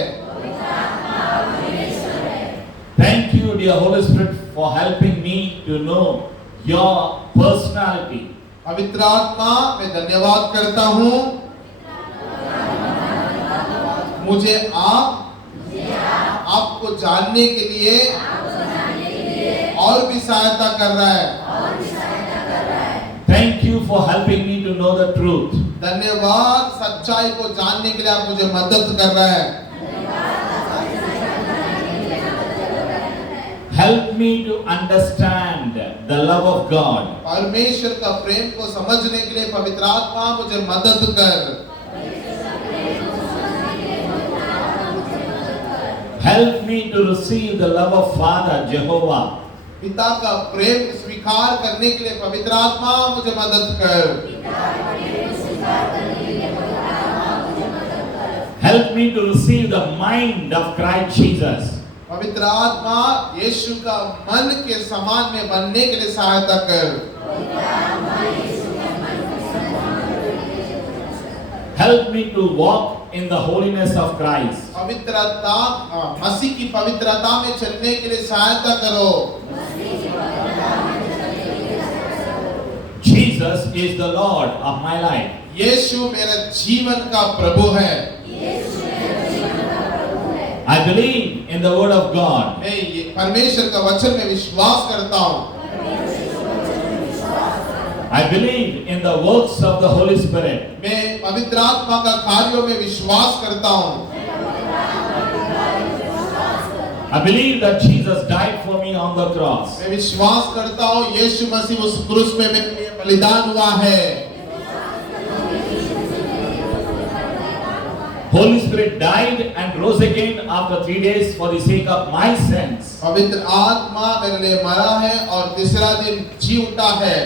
Thank you, dear Holy Spirit, for helping me to know your personality. पवित्र आत्मा, मैं धन्यवाद करता हूँ, मुझे आपको जानने के लिए और भी सहायता कर रहा है। Thank you for helping me to know the truth. धन्यवाद, सच्चाई को जानने के लिए आप मुझे मदद कर रहा है। Help me to understand the love of God. परमेश्वर का प्रेम को समझने के लिए पवित्र आत्मा मुझे मदद कर। Help me to receive the love of Father Jehovah. पिता का प्रेम स्वीकार करने के लिए पवित्र आत्मा मुझे मदद कर। Help me to receive the mind of Christ Jesus. पवित्र आत्मा यीशु का मन के समान में बनने के लिए सहायता कर। Help me to walk in the holiness of Christ. पवित्रता, मसीह की पवित्रता में चलने के लिए सहायता करो। Jesus is the Lord of my life. यीशु मेरे जीवन का प्रभु है। I believe in the word of God. मैं ये परमेश्वर का वचन में विश्वास करता हूँ। I believe in the works of the Holy Spirit. मैं पवित्र आत्मा का कार्यों में विश्वास करता हूँ। I believe that Jesus died for me on the cross. मैं विश्वास करता हूँ यीशु मसीह उस क्रूस पे मेरे लिए बलिदान हुआ है। Holy Spirit died and rose again after 3 days for the sake of my sins. पवित्र आत्मा मेरे लिए मरा है और तीसरा दिन जी उठा है।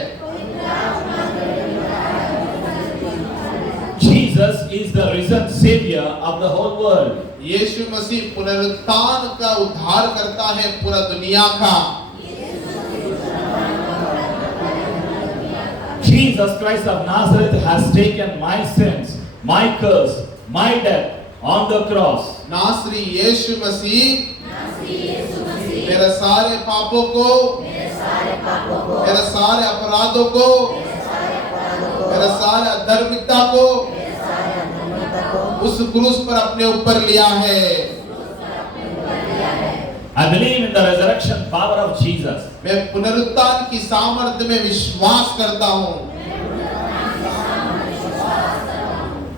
Jesus is the risen Savior of the whole world. यीशु मसीह पुनरुत्थान का उद्धार करता है पूरा दुनिया का। Jesus Christ of Nazareth has taken my sins, my curse, my death on the cross. नासरी यीशु मसीह मेरे सारे पापों को, मेरे सारे अपराधों को, मेरे सारे अधर्मिकता को उस क्रूस पर अपने ऊपर लिया है। I believe in the resurrection power of Jesus. मैं पुनरुत्थान की सामर्थ्य में विश्वास करता हूँ।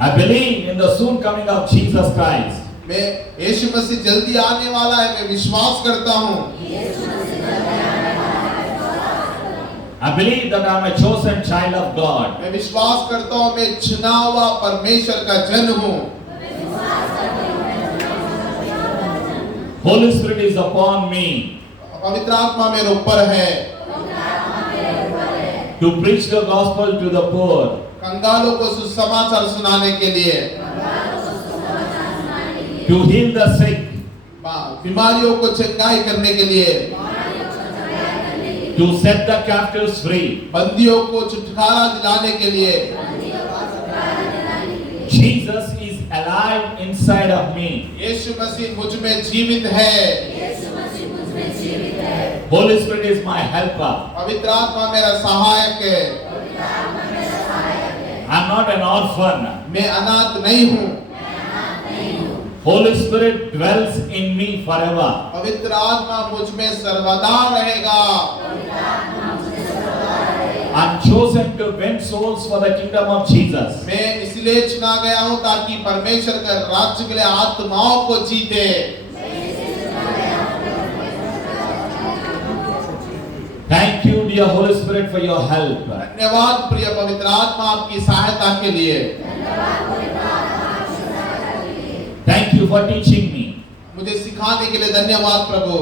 I believe in the soon coming of Jesus Christ. मैं यीशु मसीह जल्दी आने वाला है, मैं विश्वास करता हूँ। I believe that I am a chosen child of God. मैं विश्वास करता हूँ मैं चुना हुआ परमेश्वर का जन हूँ। Holy Spirit is upon me पवित्र आत्मा मेरे ऊपर है to preach the gospel to the poor, कंगालों को सुसमाचार सुनाने के लिए, to heal the sick, बीमारियों को चंगाई करने के लिए, to set the captives free. बंदियों को छुटकारा दिलाने के लिए। Jesus is alive inside of me. यीशु मसीह मुझ में जीवित है। Holy Spirit is my helper. पवित्र आत्मा मेरा सहायक है। I am not an orphan. मैं अनाथ नहीं हूँ। Holy Spirit dwells in me forever. पवित्र आत्मा मुझ में सर्वदा रहेगा। I am chosen to win souls for the kingdom of Jesus. मैं इसलिए चुना गया हूँ ताकि परमेश्वर के राज्य के लिए आत्माओं को जीते। Thank you, dear Holy Spirit, for your help. धन्यवाद प्रिय पवित्र आत्मा आपकी सहायता के लिए। Thank you for teaching me. मुझे सिखाने के लिए धन्यवाद प्रभु।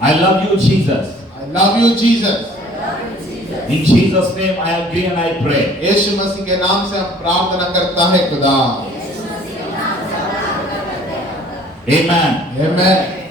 I love you, Jesus. I love you Jesus। In Jesus' name I agree and I pray. यीशु मसीह के नाम से हम प्रार्थना करता है खुदा। Amen. Amen।